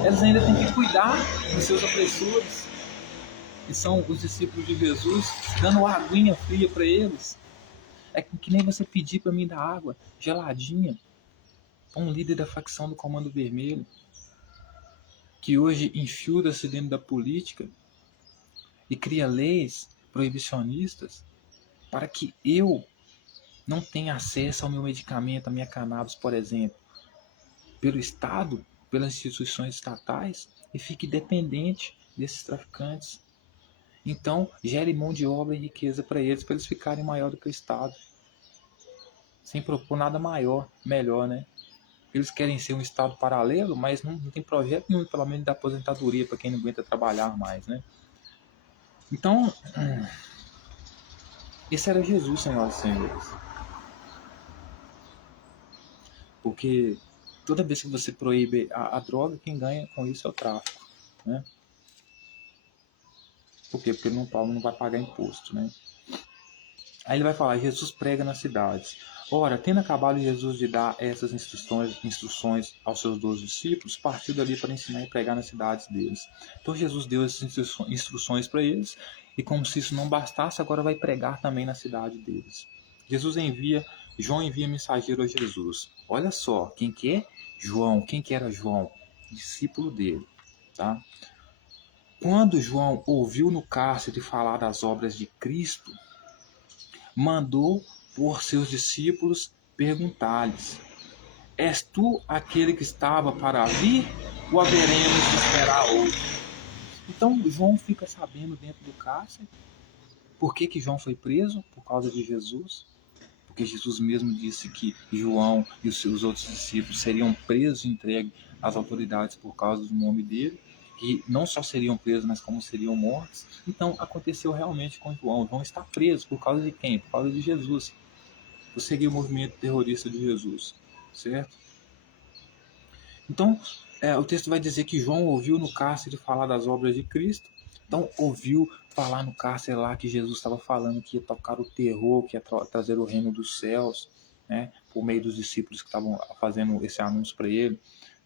elas ainda têm que cuidar dos seus opressores, que são os discípulos de Jesus, dando aguinha fria para eles. É que nem você pedir para mim dar água geladinha para um líder da facção do Comando Vermelho, que hoje infiltra-se dentro da política e cria leis proibicionistas para que eu não tenha acesso ao meu medicamento, à minha cannabis, por exemplo, pelo Estado, pelas instituições estatais, e fique dependente desses traficantes. Então, gere mão de obra e riqueza para eles ficarem maior do que o Estado, sem propor nada maior, melhor, né? Eles querem ser um Estado paralelo, mas não tem projeto nenhum, pelo menos, da aposentadoria para quem não aguenta trabalhar mais, né? Então, esse era Jesus, senhoras e senhores. Porque toda vez que você proíbe a droga, quem ganha com isso é o tráfico, né? Por quê? Porque não vai pagar imposto, né? Aí ele vai falar, Jesus prega nas cidades. Ora, tendo acabado Jesus de dar essas instruções aos seus 12 discípulos, partiu dali para ensinar e pregar nas cidades deles. Então Jesus deu essas instruções para eles, e como se isso não bastasse, agora vai pregar também na cidade deles. João envia mensageiro a Jesus. Olha só, quem que é? João. Quem que era João? Discípulo dele, tá? Quando João ouviu no cárcere falar das obras de Cristo, mandou por seus discípulos perguntar-lhes: És tu aquele que estava para vir, ou haveremos de esperar outro? Então João fica sabendo dentro do cárcere por que João foi preso, por causa de Jesus, porque Jesus mesmo disse que João e os seus outros discípulos seriam presos e entregues às autoridades por causa do nome dele, que não só seriam presos, mas como seriam mortos. Então aconteceu realmente com João. João está preso por causa de quem? Por causa de Jesus, por seguir o movimento terrorista de Jesus, certo? Então o texto vai dizer que João ouviu no cárcere falar das obras de Cristo. Então ouviu falar no cárcere lá que Jesus estava falando que ia tocar o terror, que ia trazer o reino dos céus, né, por meio dos discípulos que estavam fazendo esse anúncio para ele,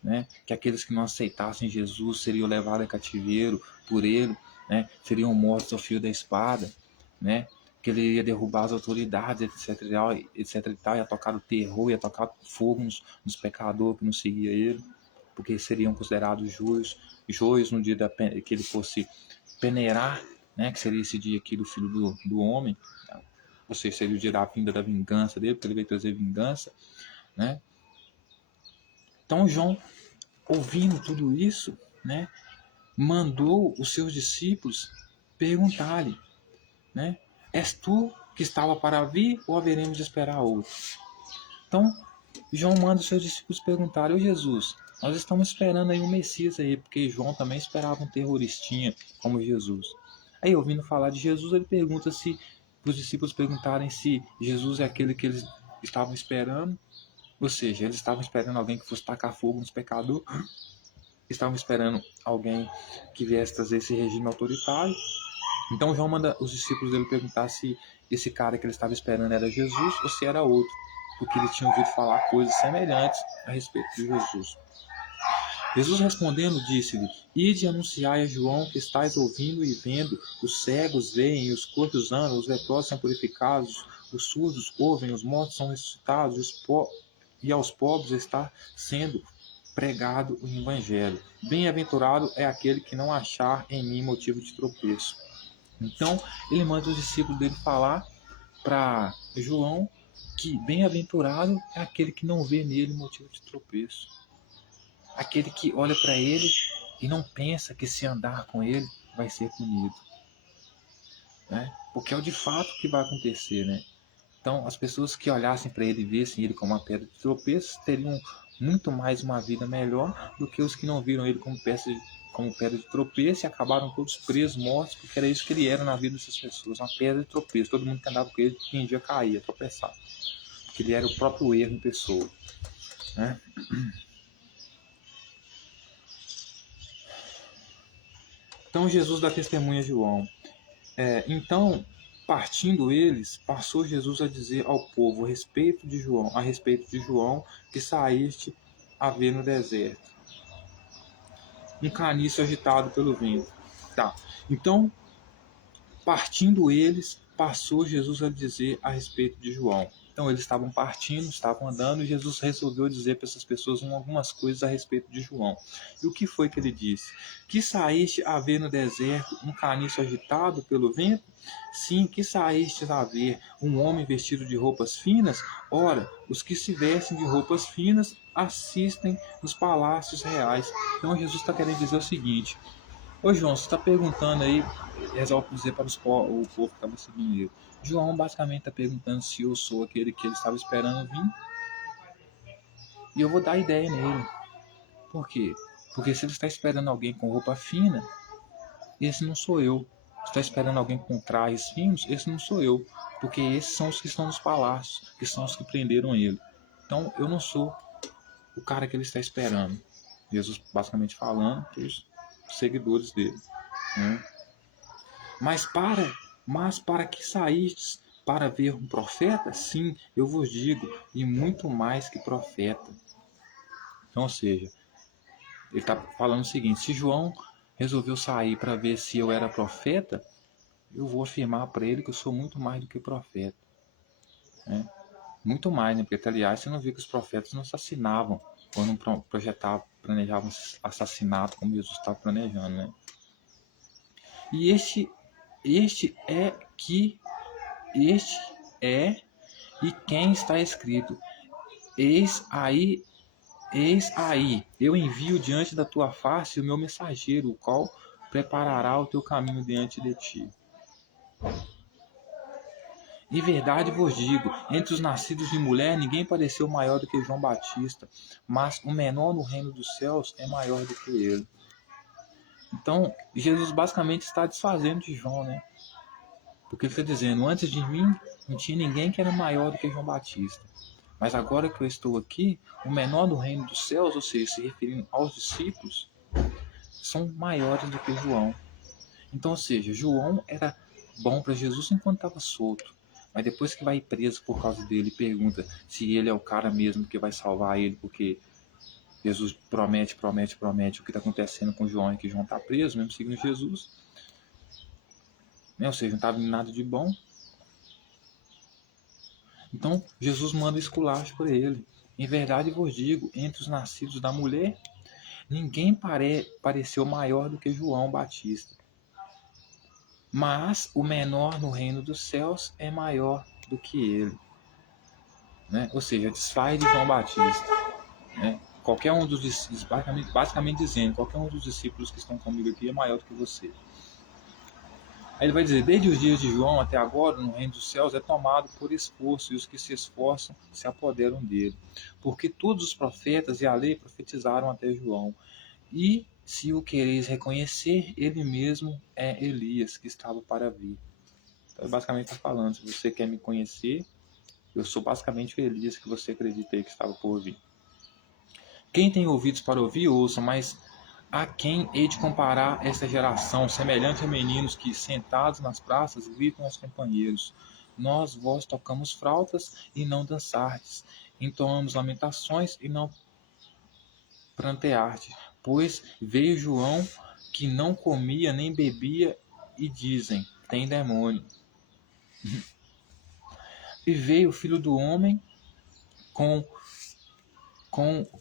né, que aqueles que não aceitassem Jesus seriam levados a cativeiro por ele, né, seriam mortos ao fio da espada, né, que ele ia derrubar as autoridades, etc e tal, ia tocar o terror, ia tocar fogo nos pecadores que não seguiam ele, porque seriam considerados joios no dia que ele fosse peneirar, né, que seria esse dia aqui do Filho do Homem, ou seja, seria o dia da vinda da vingança dele, porque ele veio trazer vingança, né? Então João, ouvindo tudo isso, né, mandou os seus discípulos perguntar-lhe, né, és tu que estava para vir, ou haveremos de esperar outro? Então João manda os seus discípulos perguntarem: ô Jesus, nós estamos esperando aí um Messias aí, porque João também esperava um terroristinha como Jesus. Aí, ouvindo falar de Jesus, ele pergunta se os discípulos perguntarem se Jesus é aquele que eles estavam esperando, ou seja, eles estavam esperando alguém que fosse tacar fogo nos pecadores, estavam esperando alguém que viesse trazer esse regime autoritário. Então João manda os discípulos dele perguntar se esse cara que ele estava esperando era Jesus ou se era outro. porque ele tinha ouvido falar coisas semelhantes a respeito de Jesus. Jesus respondendo disse-lhe: Ide e anunciai a João que estáis ouvindo e vendo, os cegos veem, os corpos andam, os leprosos são purificados, os surdos ouvem, os mortos são ressuscitados, e aos pobres está sendo pregado o evangelho. Bem-aventurado é aquele que não achar em mim motivo de tropeço. Então, ele manda os discípulos dele falar para João que bem-aventurado é aquele que não vê nele motivo de tropeço. Aquele que olha para ele e não pensa que se andar com ele vai ser punido, né? Porque é o de fato que vai acontecer, né? Então, as pessoas que olhassem para ele e vissem ele como uma pedra de tropeço teriam muito mais uma vida melhor do que os que não viram ele como pedra de tropeço e acabaram todos presos, mortos, porque era isso que ele era na vida dessas pessoas, uma pedra de tropeço. Todo mundo que andava com ele tendia a cair, a tropeçar, porque ele era o próprio erro em pessoa, né? Então Jesus dá testemunha a João. Então, partindo eles, passou Jesus a dizer ao povo a respeito de João, que saíste a ver no deserto, um caniço agitado pelo vento. Tá. Então, partindo eles, passou Jesus a dizer a respeito de João. Então eles estavam partindo, estavam andando, e Jesus resolveu dizer para essas pessoas algumas coisas a respeito de João. E o que foi que ele disse? Que saíste a ver no deserto um caniço agitado pelo vento? Sim, que saíste a ver um homem vestido de roupas finas? Ora, os que se vestem de roupas finas assistem nos palácios reais. Então Jesus está querendo dizer o seguinte: ô João, você está perguntando aí, resolve dizer para o povo que estava seguindo ele. João basicamente está perguntando se eu sou aquele que ele estava esperando vir. E eu vou dar ideia nele. Por quê? Porque se ele está esperando alguém com roupa fina, esse não sou eu. Se está esperando alguém com trajes finos, esse não sou eu. Porque esses são os que estão nos palácios, que são os que prenderam ele. Então eu não sou o cara que ele está esperando. Jesus basicamente falando para os seguidores dele, né? Mas para que saístes para ver um profeta? Sim, eu vos digo, e muito mais que profeta. Então, ou seja, ele está falando o seguinte: se João resolveu sair para ver se eu era profeta, eu vou afirmar para ele que eu sou muito mais do que profeta, né? Muito mais, né? Porque, aliás, você não viu que os profetas não assassinavam ou não planejavam assassinato como Jesus estava planejando, né? E este é e quem está escrito: eis aí, eu envio diante da tua face o meu mensageiro, o qual preparará o teu caminho diante de ti. Em verdade vos digo, entre os nascidos de mulher, ninguém pareceu maior do que João Batista, mas o menor no reino dos céus é maior do que ele. Então, Jesus basicamente está desfazendo de João, né? Porque ele está dizendo: antes de mim não tinha ninguém que era maior do que João Batista. Mas agora que eu estou aqui, o menor no reino dos céus, ou seja, se referindo aos discípulos, são maiores do que João. Então, ou seja, João era bom para Jesus enquanto estava solto. Mas depois que vai preso por causa dele, pergunta se ele é o cara mesmo que vai salvar ele, porque Jesus promete. O que está acontecendo com João é que João está preso, mesmo seguindo Jesus. Ou seja, não estava em nada de bom. Então, Jesus manda esculacho para ele. Em verdade vos digo, entre os nascidos da mulher, ninguém pareceu maior do que João Batista. Mas o menor no reino dos céus é maior do que ele, né? Ou seja, desfaz de João Batista, né? Qualquer um dos discípulos, basicamente dizendo, qualquer um dos discípulos que estão comigo aqui é maior do que você. Aí ele vai dizer: desde os dias de João até agora, no reino dos céus é tomado por esforço, e os que se esforçam se apoderam dele. Porque todos os profetas e a lei profetizaram até João. E se o quereis reconhecer, ele mesmo é Elias, que estava para vir. Então, basicamente está falando: se você quer me conhecer, eu sou basicamente o Elias que você acredita aí que estava por vir. Quem tem ouvidos para ouvir, ouça, mas a quem hei de comparar esta geração, semelhante a meninos que, sentados nas praças, gritam aos companheiros: Nós, vós, tocamos flautas e não dançardes, entoamos lamentações e não pranteardes. Pois veio João, que não comia nem bebia, e dizem, tem demônio. E veio o Filho do Homem, com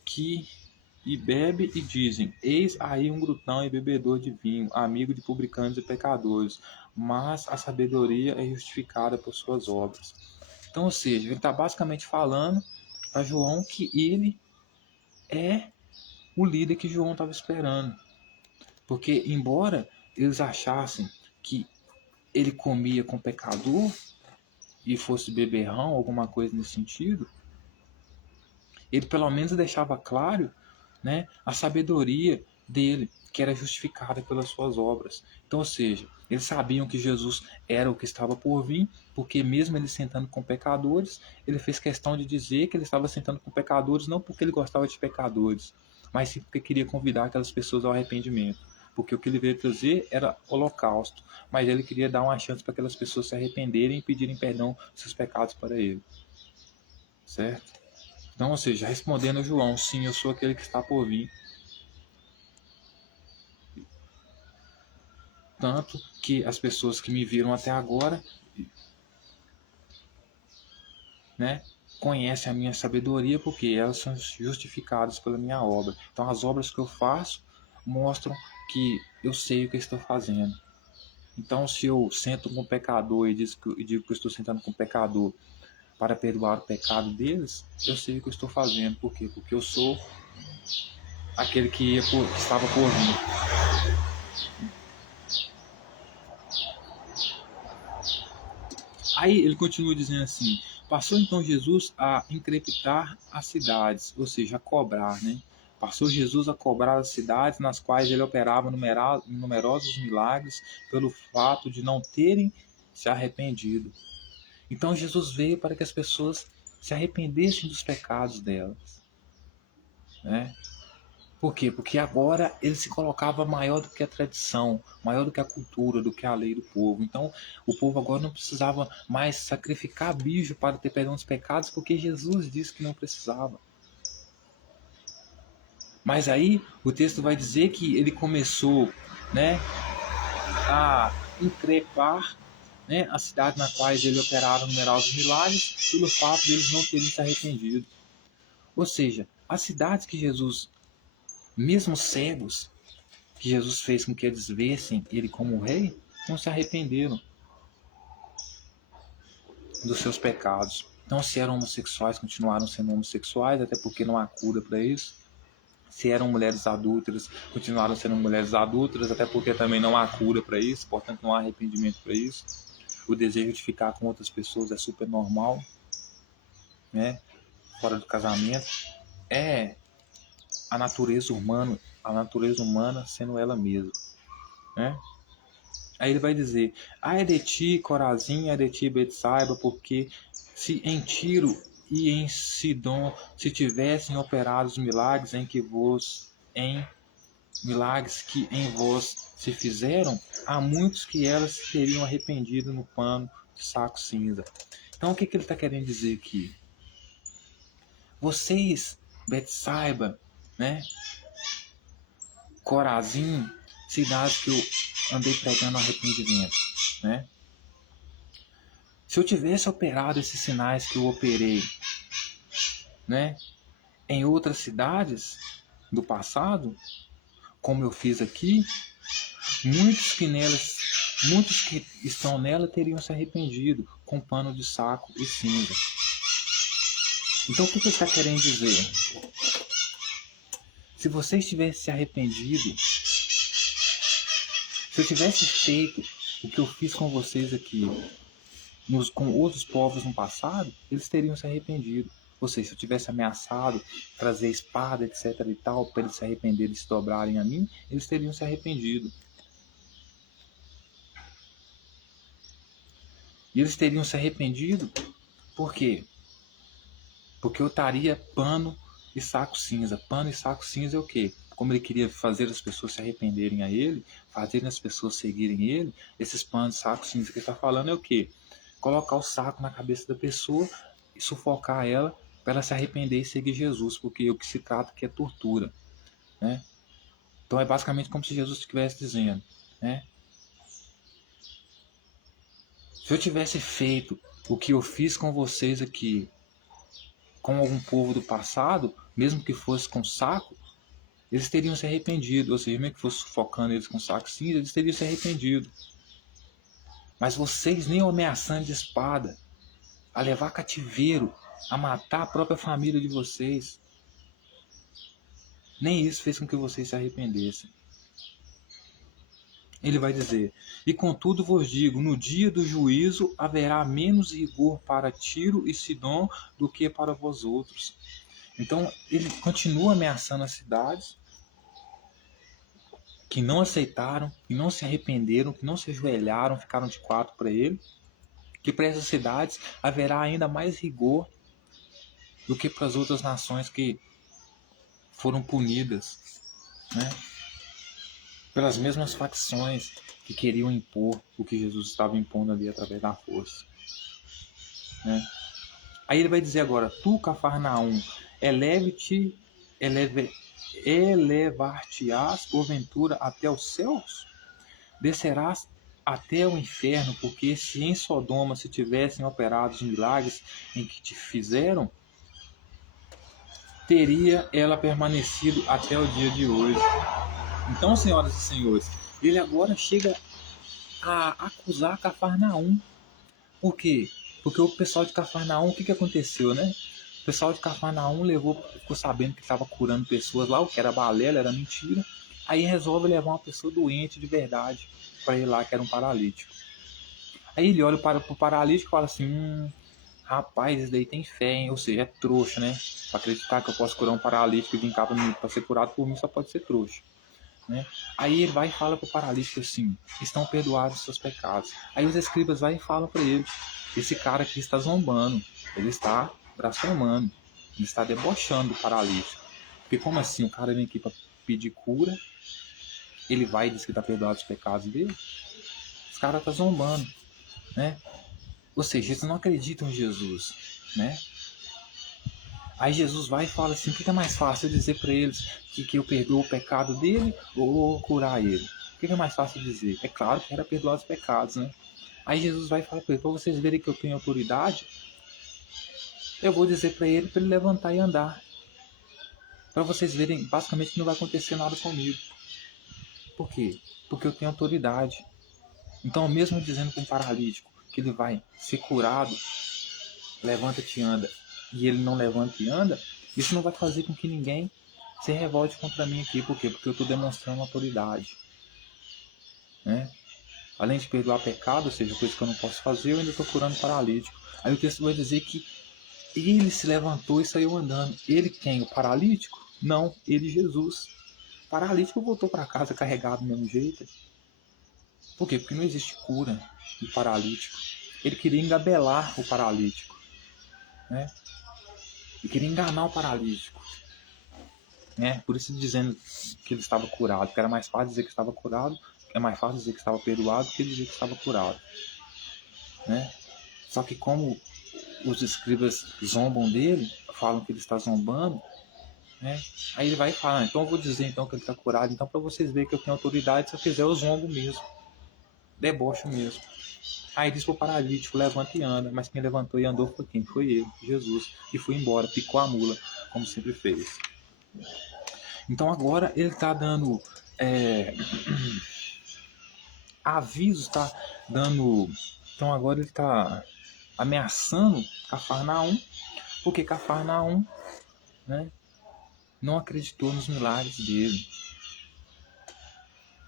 que e bebe, e dizem, eis aí um glutão e bebedor de vinho, amigo de publicanos e pecadores, mas a sabedoria é justificada por suas obras. Então, ou seja, ele está basicamente falando para João que ele é o líder que João estava esperando. Porque, embora eles achassem que ele comia com pecador e fosse beberrão, alguma coisa nesse sentido, ele pelo menos deixava claro, né, a sabedoria dele, que era justificada pelas suas obras. Então, ou seja, eles sabiam que Jesus era o que estava por vir, porque mesmo ele sentando com pecadores, ele fez questão de dizer que ele estava sentando com pecadores não porque ele gostava de pecadores, mas sim porque queria convidar aquelas pessoas ao arrependimento. Porque o que ele veio trazer era holocausto, mas ele queria dar uma chance para aquelas pessoas se arrependerem e pedirem perdão dos seus pecados para ele. Certo? Então, ou seja, respondendo a João, sim, eu sou aquele que está por vir. Tanto que as pessoas que me viram até agora, né, conhecem a minha sabedoria porque elas são justificadas pela minha obra. Então, as obras que eu faço mostram que eu sei o que eu estou fazendo. Então, se eu sento com o pecador e digo que eu estou sentando com o pecador para perdoar o pecado deles, eu sei o que eu estou fazendo. Por quê? Porque eu sou aquele que estava por vir. Aí ele continua dizendo assim, passou então Jesus a increpitar as cidades, ou seja, a cobrar, né? Passou Jesus a cobrar as cidades nas quais ele operava numerosos milagres pelo fato de não terem se arrependido. Então Jesus veio para que as pessoas se arrependessem dos pecados delas, né? Por quê? Porque agora ele se colocava maior do que a tradição, maior do que a cultura, do que a lei do povo. Então, o povo agora não precisava mais sacrificar bicho para ter perdão dos pecados, porque Jesus disse que não precisava. Mas aí o texto vai dizer que ele começou, né, a increpar, né, a cidade na qual ele operava numerosos milagres pelo fato de eles não terem se arrependido. Ou seja, as cidades que Jesus, mesmo cegos, que Jesus fez com que eles vissem ele como rei, não se arrependeram dos seus pecados. Então, se eram homossexuais, continuaram sendo homossexuais, até porque não há cura para isso. Se eram mulheres adúlteras, continuaram sendo mulheres adúlteras, até porque também não há cura para isso, portanto não há arrependimento para isso. O desejo de ficar com outras pessoas é super normal, né? Fora do casamento. É a natureza humana sendo ela mesma, né? Aí ele vai dizer, ai de ti, Corazim, ai de ti, Betsaiba, porque se em Tiro e em Sidom se tivessem operado os milagres milagres que em vós se fizeram, há muitos que elas se teriam arrependido no pano de saco cinza. Então o que ele está querendo dizer aqui? Vocês, Betsaiba, né? Corazim, cidades que eu andei pregando arrependimento, né? Se eu tivesse operado esses sinais que eu operei, né, em outras cidades do passado, como eu fiz aqui, muitos que estão nela teriam se arrependido com pano de saco e cinza. Então o que ele está querendo dizer? Se vocês tivessem se arrependido, se eu tivesse feito o que eu fiz com vocês aqui, com outros povos no passado, eles teriam se arrependido. Ou seja, se eu tivesse ameaçado trazer espada, etc e tal, para eles se arrependerem e se dobrarem a mim, eles teriam se arrependido. E eles teriam se arrependido por quê? Porque eu estaria pano e saco cinza. Pano e saco cinza é o quê? Como ele queria fazer as pessoas se arrependerem a ele, fazer as pessoas seguirem ele, esses panos e sacos cinza que ele está falando é o quê? colocar o saco na cabeça da pessoa e sufocar ela para ela se arrepender e seguir Jesus, porque o que se trata aqui é tortura, né? Então é basicamente como se Jesus estivesse dizendo, né? Se eu tivesse feito o que eu fiz com vocês aqui, com algum povo do passado, mesmo que fosse com saco, eles teriam se arrependido. Ou seja, mesmo que fosse sufocando eles com saco cinza, eles teriam se arrependido. Mas vocês nem ameaçando de espada, a levar cativeiro, a matar a própria família de vocês, nem isso fez com que vocês se arrependessem. Ele vai dizer: e contudo vos digo, no dia do juízo haverá menos rigor para Tiro e Sidom do que para vós outros. Então ele continua ameaçando as cidades que não aceitaram, que não se arrependeram, que não se ajoelharam, ficaram de quatro para ele, que para essas cidades haverá ainda mais rigor do que para as outras nações que foram punidas, né, pelas mesmas facções que queriam impor o que Jesus estava impondo ali através da força, né? Aí ele vai dizer agora: tu, Cafarnaum, elevar-te-ás porventura até os céus? Descerás até o inferno, porque se em Sodoma se tivessem operado os milagres em que te fizeram, teria ela permanecido até o dia de hoje. Então, senhoras e senhores, ele agora chega a acusar Cafarnaum. Por quê? Porque o pessoal de Cafarnaum, o que aconteceu, né? O pessoal de Cafarnaum ficou sabendo que estava curando pessoas lá, o que era balela, era mentira. Aí resolve levar uma pessoa doente de verdade para ir lá, que era um paralítico. Aí ele olha para o paralítico e fala assim: rapaz, esse daí tem fé, hein? Ou seja, é trouxa, né? Para acreditar que eu posso curar um paralítico e vir cá para ser curado por mim, só pode ser trouxa, né? Aí ele vai e fala para o paralítico assim: estão perdoados os seus pecados. Aí os escribas vai e falam para ele: esse cara aqui está zombando, ele está blasfemando, ele está debochando do paralítico. Porque como assim, o cara vem aqui para pedir cura, ele vai e diz que está perdoado os pecados dele? Os caras estão zombando, né? Ou seja, eles não acreditam em Jesus, né? Aí Jesus vai e fala assim: o que é mais fácil dizer para eles que eu perdoo o pecado dele ou curar ele? O que é mais fácil dizer? É claro que era perdoar os pecados, né? Aí Jesus vai falar para ele: para vocês verem que eu tenho autoridade, eu vou dizer para ele levantar e andar. Para vocês verem, basicamente, que não vai acontecer nada comigo. Por quê? Porque eu tenho autoridade. Então, mesmo dizendo para um paralítico que ele vai ser curado, levanta-te e anda, e ele não levanta e anda, isso não vai fazer com que ninguém se revolte contra mim aqui. Por quê? Porque eu estou demonstrando autoridade, né? Além de perdoar pecado, ou seja, coisa que eu não posso fazer, eu ainda estou curando paralítico. Aí o texto vai dizer que ele se levantou e saiu andando. Ele quem? O paralítico? Não, ele, Jesus. O paralítico voltou para casa carregado do mesmo jeito. Por quê? Porque não existe cura do paralítico. Ele queria engabelar o paralítico, né? Ele queria enganar o paralítico, né? Por isso dizendo que ele estava curado, porque era mais fácil dizer que estava curado, é mais fácil dizer que estava perdoado do que dizer que estava curado, né? Só que como os escribas zombam dele, falam que ele está zombando, né? Aí ele vai e fala: então eu vou dizer então que ele está curado, então para vocês verem que eu tenho autoridade, se eu quiser eu zombo mesmo, debocho mesmo. Aí diz pro paralítico: levanta e anda. Mas quem levantou e andou foi quem? Foi ele, Jesus. E foi embora, picou a mula, como sempre fez. Então agora ele está dando avisos, está dando. Então agora ele está ameaçando Cafarnaum, porque Cafarnaum, né, não acreditou nos milagres dele,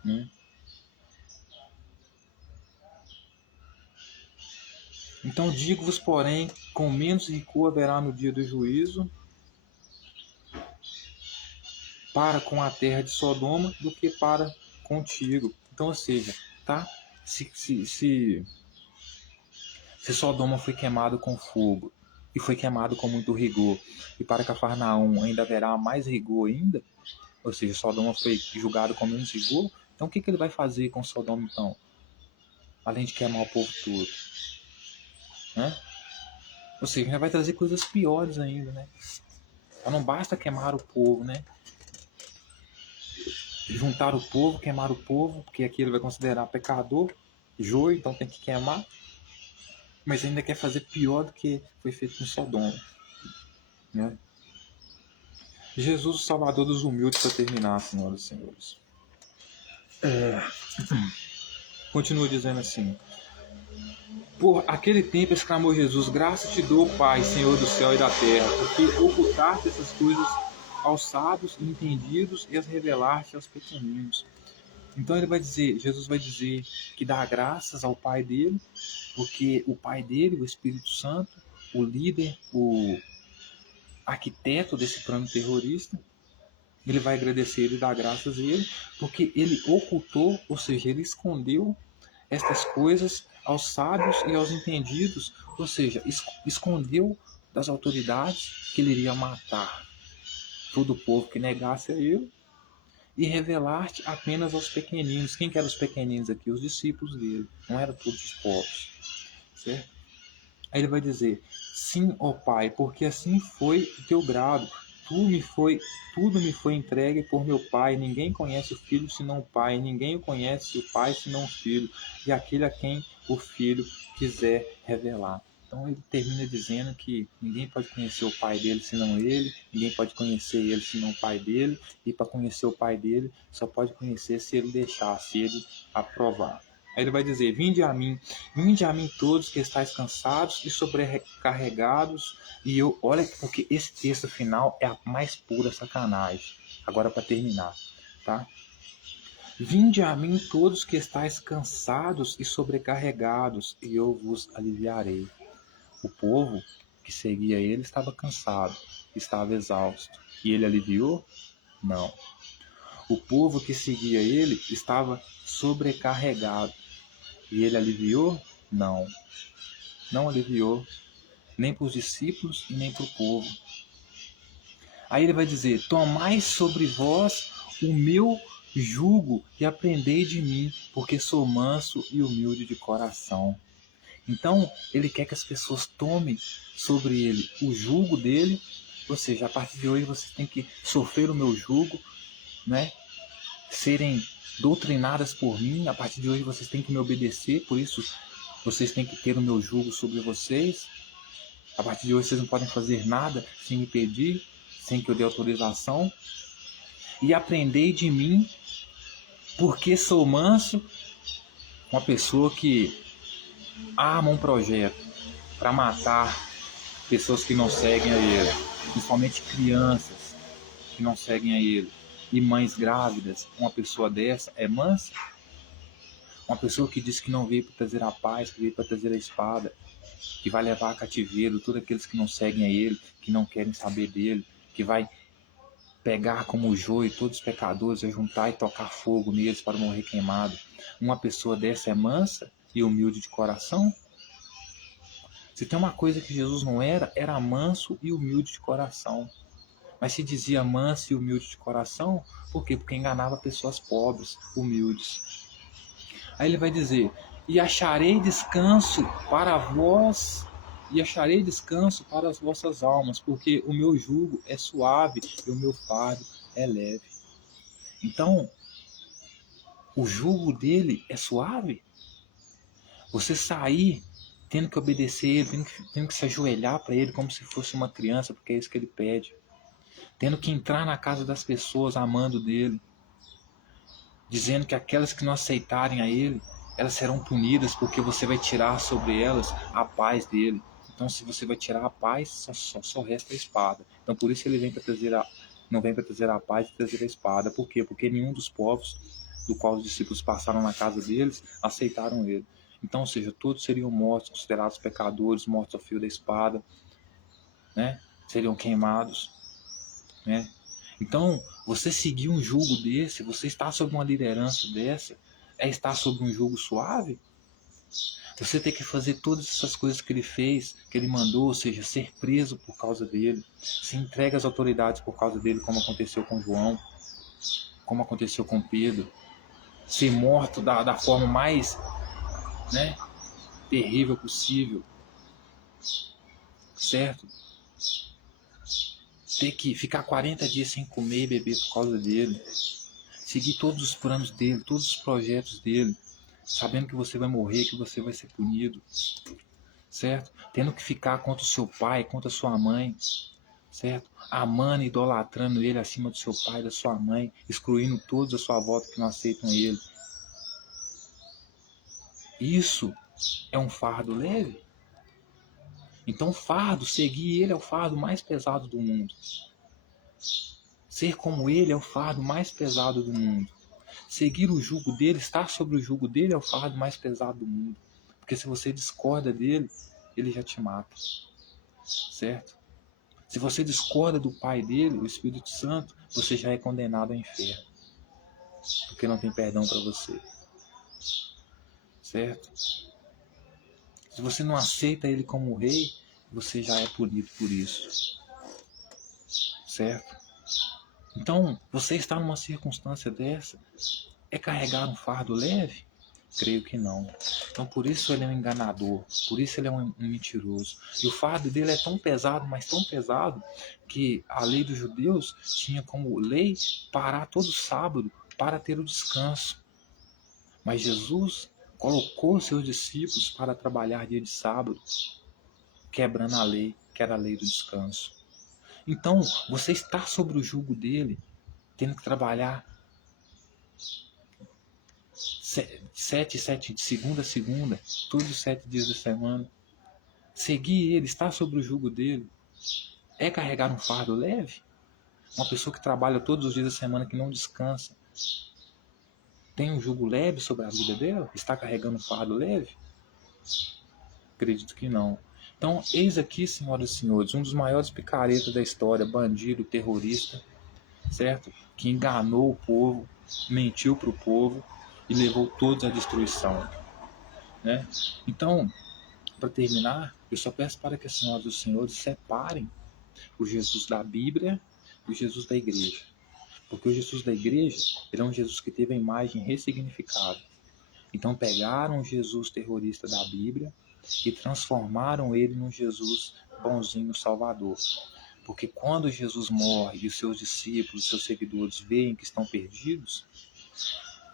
né? Então digo-vos, porém, com menos rigor haverá no dia do juízo para com a terra de Sodoma do que para contigo. Então, ou seja, tá? Se Sodoma foi queimado com fogo e foi queimado com muito rigor, e para Cafarnaum ainda haverá mais rigor ainda, ou seja, Sodoma foi julgado com menos rigor, então o que ele vai fazer com Sodoma então? Além de queimar o povo todo, né? Ou seja, ainda vai trazer coisas piores ainda, né? Então não basta queimar o povo, né? Juntar o povo, queimar o povo, porque aqui ele vai considerar pecador, joio, então tem que queimar. Mas ainda quer fazer pior do que foi feito com Sodoma, né? Jesus, o Salvador dos humildes, para terminar, senhoras e senhores. Continua dizendo assim: por aquele tempo exclamou Jesus: graças te dou, Pai, Senhor do céu e da terra, porque ocultaste essas coisas aos sábios e entendidos e as revelaste aos pequeninos. Então ele vai dizer, Jesus vai dizer que dá graças ao Pai dele, porque o Pai dele, o Espírito Santo, o líder, o arquiteto desse plano terrorista, ele vai agradecer ele e dar graças a ele, porque ele ocultou, ou seja, ele escondeu estas coisas aos sábios e aos entendidos, ou seja, escondeu das autoridades que ele iria matar todo o povo que negasse a ele, e revelar-te apenas aos pequeninos. Quem que eram os pequeninos aqui? Os discípulos dele, não eram todos os povos, certo? Aí ele vai dizer: sim, ó Pai, porque assim foi o teu grado. Tudo me foi entregue por meu Pai. Ninguém conhece o Filho senão o Pai. Ninguém conhece o Pai senão o Filho. E aquele a quem o Filho quiser revelar. Então ele termina dizendo que ninguém pode conhecer o Pai dele senão ele. Ninguém pode conhecer ele senão o Pai dele. E para conhecer o Pai dele, só pode conhecer se ele deixar, se ele aprovar. Aí ele vai dizer: vinde a mim todos que estáis cansados e sobrecarregados. E eu, olha, porque esse texto final é a mais pura sacanagem. Agora para terminar, tá? Vinde a mim todos que estáis cansados e sobrecarregados, e eu vos aliviarei. O povo que seguia ele estava cansado, estava exausto. E ele aliviou? Não. O povo que seguia ele estava sobrecarregado. E ele aliviou? Não. Não aliviou, nem para os discípulos e nem para o povo. Aí ele vai dizer: tomai sobre vós o meu jugo e aprendei de mim, porque sou manso e humilde de coração. Então, ele quer que as pessoas tomem sobre ele o jugo dele, ou seja, a partir de hoje vocês têm que sofrer o meu jugo, né? Serem doutrinadas por mim, a partir de hoje vocês têm que me obedecer, por isso vocês têm que ter o meu jugo sobre vocês. A partir de hoje vocês não podem fazer nada sem me pedir, sem que eu dê autorização. E aprendei de mim, porque sou manso, uma pessoa que arma um projeto para matar pessoas que não seguem a ele, principalmente crianças que não seguem a ele, e mães grávidas. Uma pessoa dessa é mansa? Uma pessoa que diz que não veio para trazer a paz, que veio para trazer a espada, que vai levar a cativeiro todos aqueles que não seguem a ele, que não querem saber dele, que vai pegar como joio todos os pecadores, juntar e tocar fogo neles para morrer queimado. Uma pessoa dessa é mansa e humilde de coração? Se tem uma coisa que Jesus não era, era manso e humilde de coração. Mas se dizia manso e humilde de coração, por quê? Porque enganava pessoas pobres, humildes. Aí ele vai dizer: e acharei descanso para vós, e acharei descanso para as vossas almas, porque o meu jugo é suave e o meu fardo é leve. Então, o jugo dele é suave? Você sair tendo que obedecer ele, tendo que se ajoelhar para ele como se fosse uma criança, porque é isso que ele pede. Tendo que entrar na casa das pessoas amando dele, dizendo que aquelas que não aceitarem a ele, elas serão punidas, porque você vai tirar sobre elas a paz dele. Então, se você vai tirar a paz, só resta a espada. Então, por isso ele vem para trazer não vem para trazer a paz e trazer a espada. Por quê? Porque nenhum dos povos do qual os discípulos passaram na casa deles aceitaram ele. Então, ou seja, todos seriam mortos, considerados pecadores, mortos ao fio da espada, né? Seriam queimados, né? Então, você seguir um jugo desse, você estar sob uma liderança dessa, é estar sob um jugo suave? Você tem que fazer todas essas coisas que ele fez, que ele mandou, ou seja, ser preso por causa dele, se entrega às autoridades por causa dele, como aconteceu com João, como aconteceu com Pedro, ser morto da forma mais, né, terrível possível, certo? Ter que ficar 40 dias sem comer e beber por causa dele. Seguir todos os planos dele, todos os projetos dele, sabendo que você vai morrer, que você vai ser punido, certo? Tendo que ficar contra o seu pai, contra a sua mãe, certo? Amando e idolatrando ele acima do seu pai, da sua mãe, excluindo todos à sua volta que não aceitam ele. Isso é um fardo leve? Então o fardo, seguir ele é o fardo mais pesado do mundo. Ser como ele é o fardo mais pesado do mundo. Seguir o jugo dele, estar sobre o jugo dele é o fardo mais pesado do mundo. Porque se você discorda dele, ele já te mata. Certo? Se você discorda do Pai dele, o Espírito Santo, você já é condenado ao inferno. Porque não tem perdão para você. Certo? Se você não aceita ele como rei, você já é punido por isso. Certo? Então, você está numa circunstância dessa, é carregar um fardo leve? Creio que não. Então, por isso ele é um enganador, por isso ele é um mentiroso. E o fardo dele é tão pesado, mas tão pesado, que a lei dos judeus tinha como lei parar todo sábado para ter o descanso. Mas Jesus colocou seus discípulos para trabalhar dia de sábado, quebrando a lei, que era a lei do descanso. Então, você está sobre o jugo dele, tendo que trabalhar de segunda a segunda, todos os 7 dias da semana. Seguir ele, estar sobre o jugo dele, é carregar um fardo leve? Uma pessoa que trabalha todos os dias da semana, que não descansa, tem um jugo leve sobre a vida dela? Está carregando um fardo leve? Acredito que não. Então, eis aqui, senhoras e senhores, um dos maiores picaretas da história, bandido, terrorista, certo? Que enganou o povo, mentiu para o povo e levou todos à destruição, né? Então, para terminar, eu só peço para que as senhoras e os senhores separem o Jesus da Bíblia e o Jesus da igreja. Porque o Jesus da igreja, ele é um Jesus que teve a imagem ressignificada. Então pegaram o Jesus terrorista da Bíblia e transformaram ele num Jesus bonzinho, salvador. Porque quando Jesus morre e os seus discípulos, os seus seguidores veem que estão perdidos,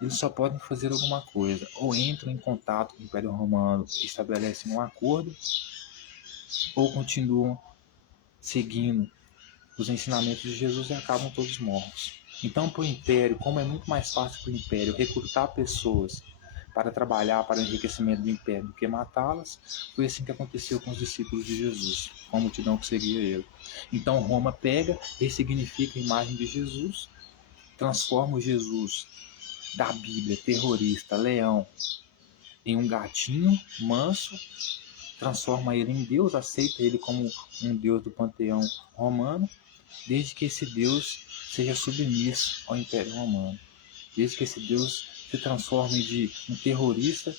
eles só podem fazer alguma coisa. Ou entram em contato com o Império Romano e estabelecem um acordo, ou continuam seguindo os ensinamentos de Jesus e acabam todos mortos. Então, para o Império, como é muito mais fácil para o Império recrutar pessoas para trabalhar para o enriquecimento do Império do que matá-las, foi assim que aconteceu com os discípulos de Jesus, com a multidão que seguia ele. Então, Roma pega, ressignifica a imagem de Jesus, transforma o Jesus da Bíblia, terrorista, leão, em um gatinho manso, transforma ele em Deus, aceita ele como um Deus do panteão romano, desde que esse Deus seja submisso ao Império Romano, desde que esse Deus se transforme de um terrorista,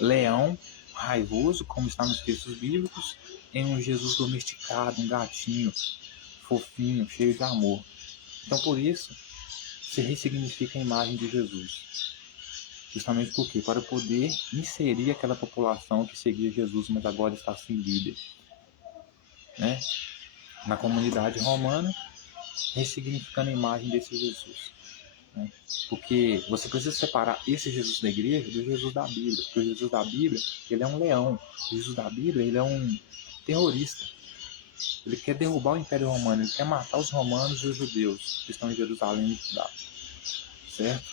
leão, raivoso, como está nos textos bíblicos, em um Jesus domesticado, um gatinho, fofinho, cheio de amor. Então, por isso, se ressignifica a imagem de Jesus. Justamente por quê? Para poder inserir aquela população que seguia Jesus, mas agora está sem líder, né? Na comunidade romana, ressignificando a imagem desse Jesus. Né? Porque você precisa separar esse Jesus da igreja do Jesus da Bíblia. Porque o Jesus da Bíblia, ele é um leão. O Jesus da Bíblia, ele é um terrorista. Ele quer derrubar o Império Romano, ele quer matar os romanos e os judeus que estão em Jerusalém e Judá. Certo?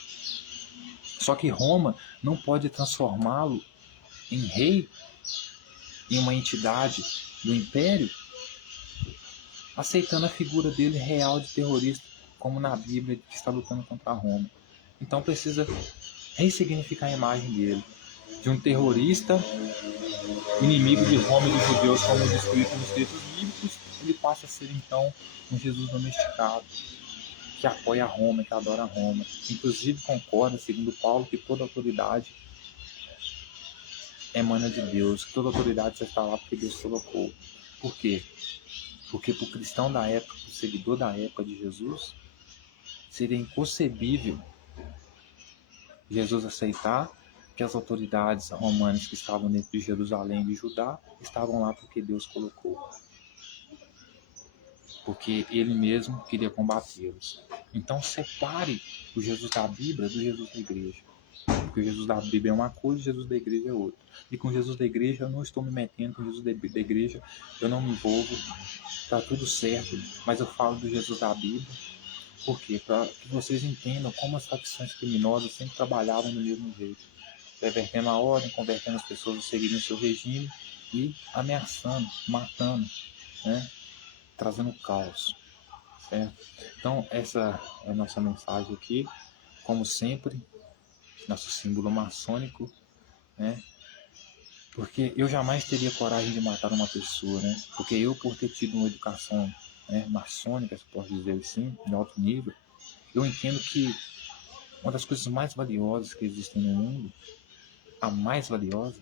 Só que Roma não pode transformá-lo em rei, em uma entidade do Império, aceitando a figura dele real de terrorista, como na Bíblia, que está lutando contra Roma. Então precisa ressignificar a imagem dele, de um terrorista, inimigo de Roma e dos judeus, como descrito nos textos bíblicos. Ele passa a ser então um Jesus domesticado, que apoia Roma, que adora Roma. Inclusive concorda, segundo Paulo, que toda autoridade emana de Deus, que toda autoridade já está lá porque Deus colocou. Por quê? Porque para o cristão da época, para o seguidor da época de Jesus, seria inconcebível Jesus aceitar que as autoridades romanas que estavam dentro de Jerusalém e de Judá estavam lá porque Deus colocou, porque ele mesmo queria combatê-los. Então separe o Jesus da Bíblia do Jesus da igreja. Porque o Jesus da Bíblia é uma coisa, o Jesus da igreja é outra. E com o Jesus da igreja eu não estou me metendo, com o Jesus da igreja eu não me envolvo, está tudo certo, mas eu falo do Jesus da Bíblia. Por quê? Para que vocês entendam como as facções criminosas sempre trabalhavam do mesmo jeito, revertendo a ordem, convertendo as pessoas a seguirem o seu regime e ameaçando, matando, né? Trazendo caos, certo? Então essa é a nossa mensagem aqui, como sempre, nosso símbolo maçônico, né? Porque eu jamais teria coragem de matar uma pessoa, né? Porque eu, por ter tido uma educação, né, maçônica, se posso dizer assim, de alto nível, eu entendo que uma das coisas mais valiosas que existem no mundo, a mais valiosa,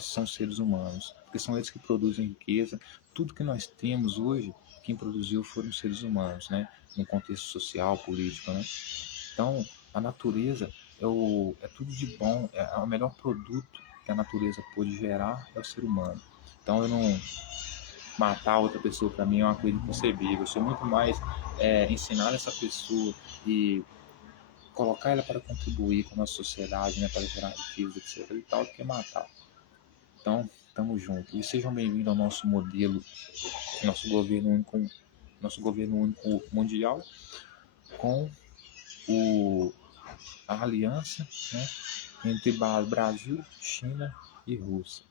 são os seres humanos, porque são eles que produzem riqueza. Tudo que nós temos hoje, quem produziu foram os seres humanos, né? No contexto social, político, né? Então, a natureza é tudo de bom, é o melhor produto que a natureza pode gerar é o ser humano. Então, eu não matar outra pessoa para mim é uma coisa inconcebível. Eu sou muito mais ensinar essa pessoa e colocar ela para contribuir com a nossa sociedade, né, para gerar riqueza, etc. e tal, do que matar. Então, estamos juntos. E sejam bem-vindos ao nosso modelo, nosso governo único mundial, com a aliança, né, entre Brasil, China e Rússia.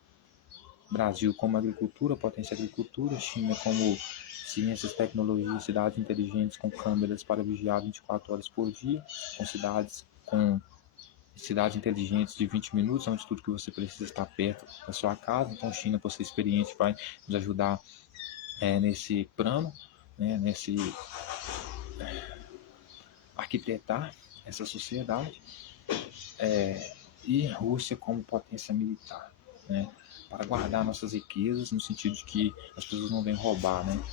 Brasil como agricultura, potência agricultura, China como ciências, tecnologias, cidades inteligentes com câmeras para vigiar 24 horas por dia, com cidades inteligentes de 20 minutos, onde tudo que você precisa está perto da sua casa. Então, China, por ser experiente, vai nos ajudar nesse plano, né, nesse arquitetar essa sociedade, e Rússia como potência militar, né, para guardar nossas riquezas, no sentido de que as pessoas não vêm roubar, né?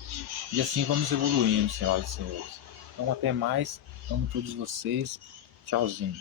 E assim vamos evoluindo, senhoras e senhores. Então, até mais. Amo todos vocês. Tchauzinho.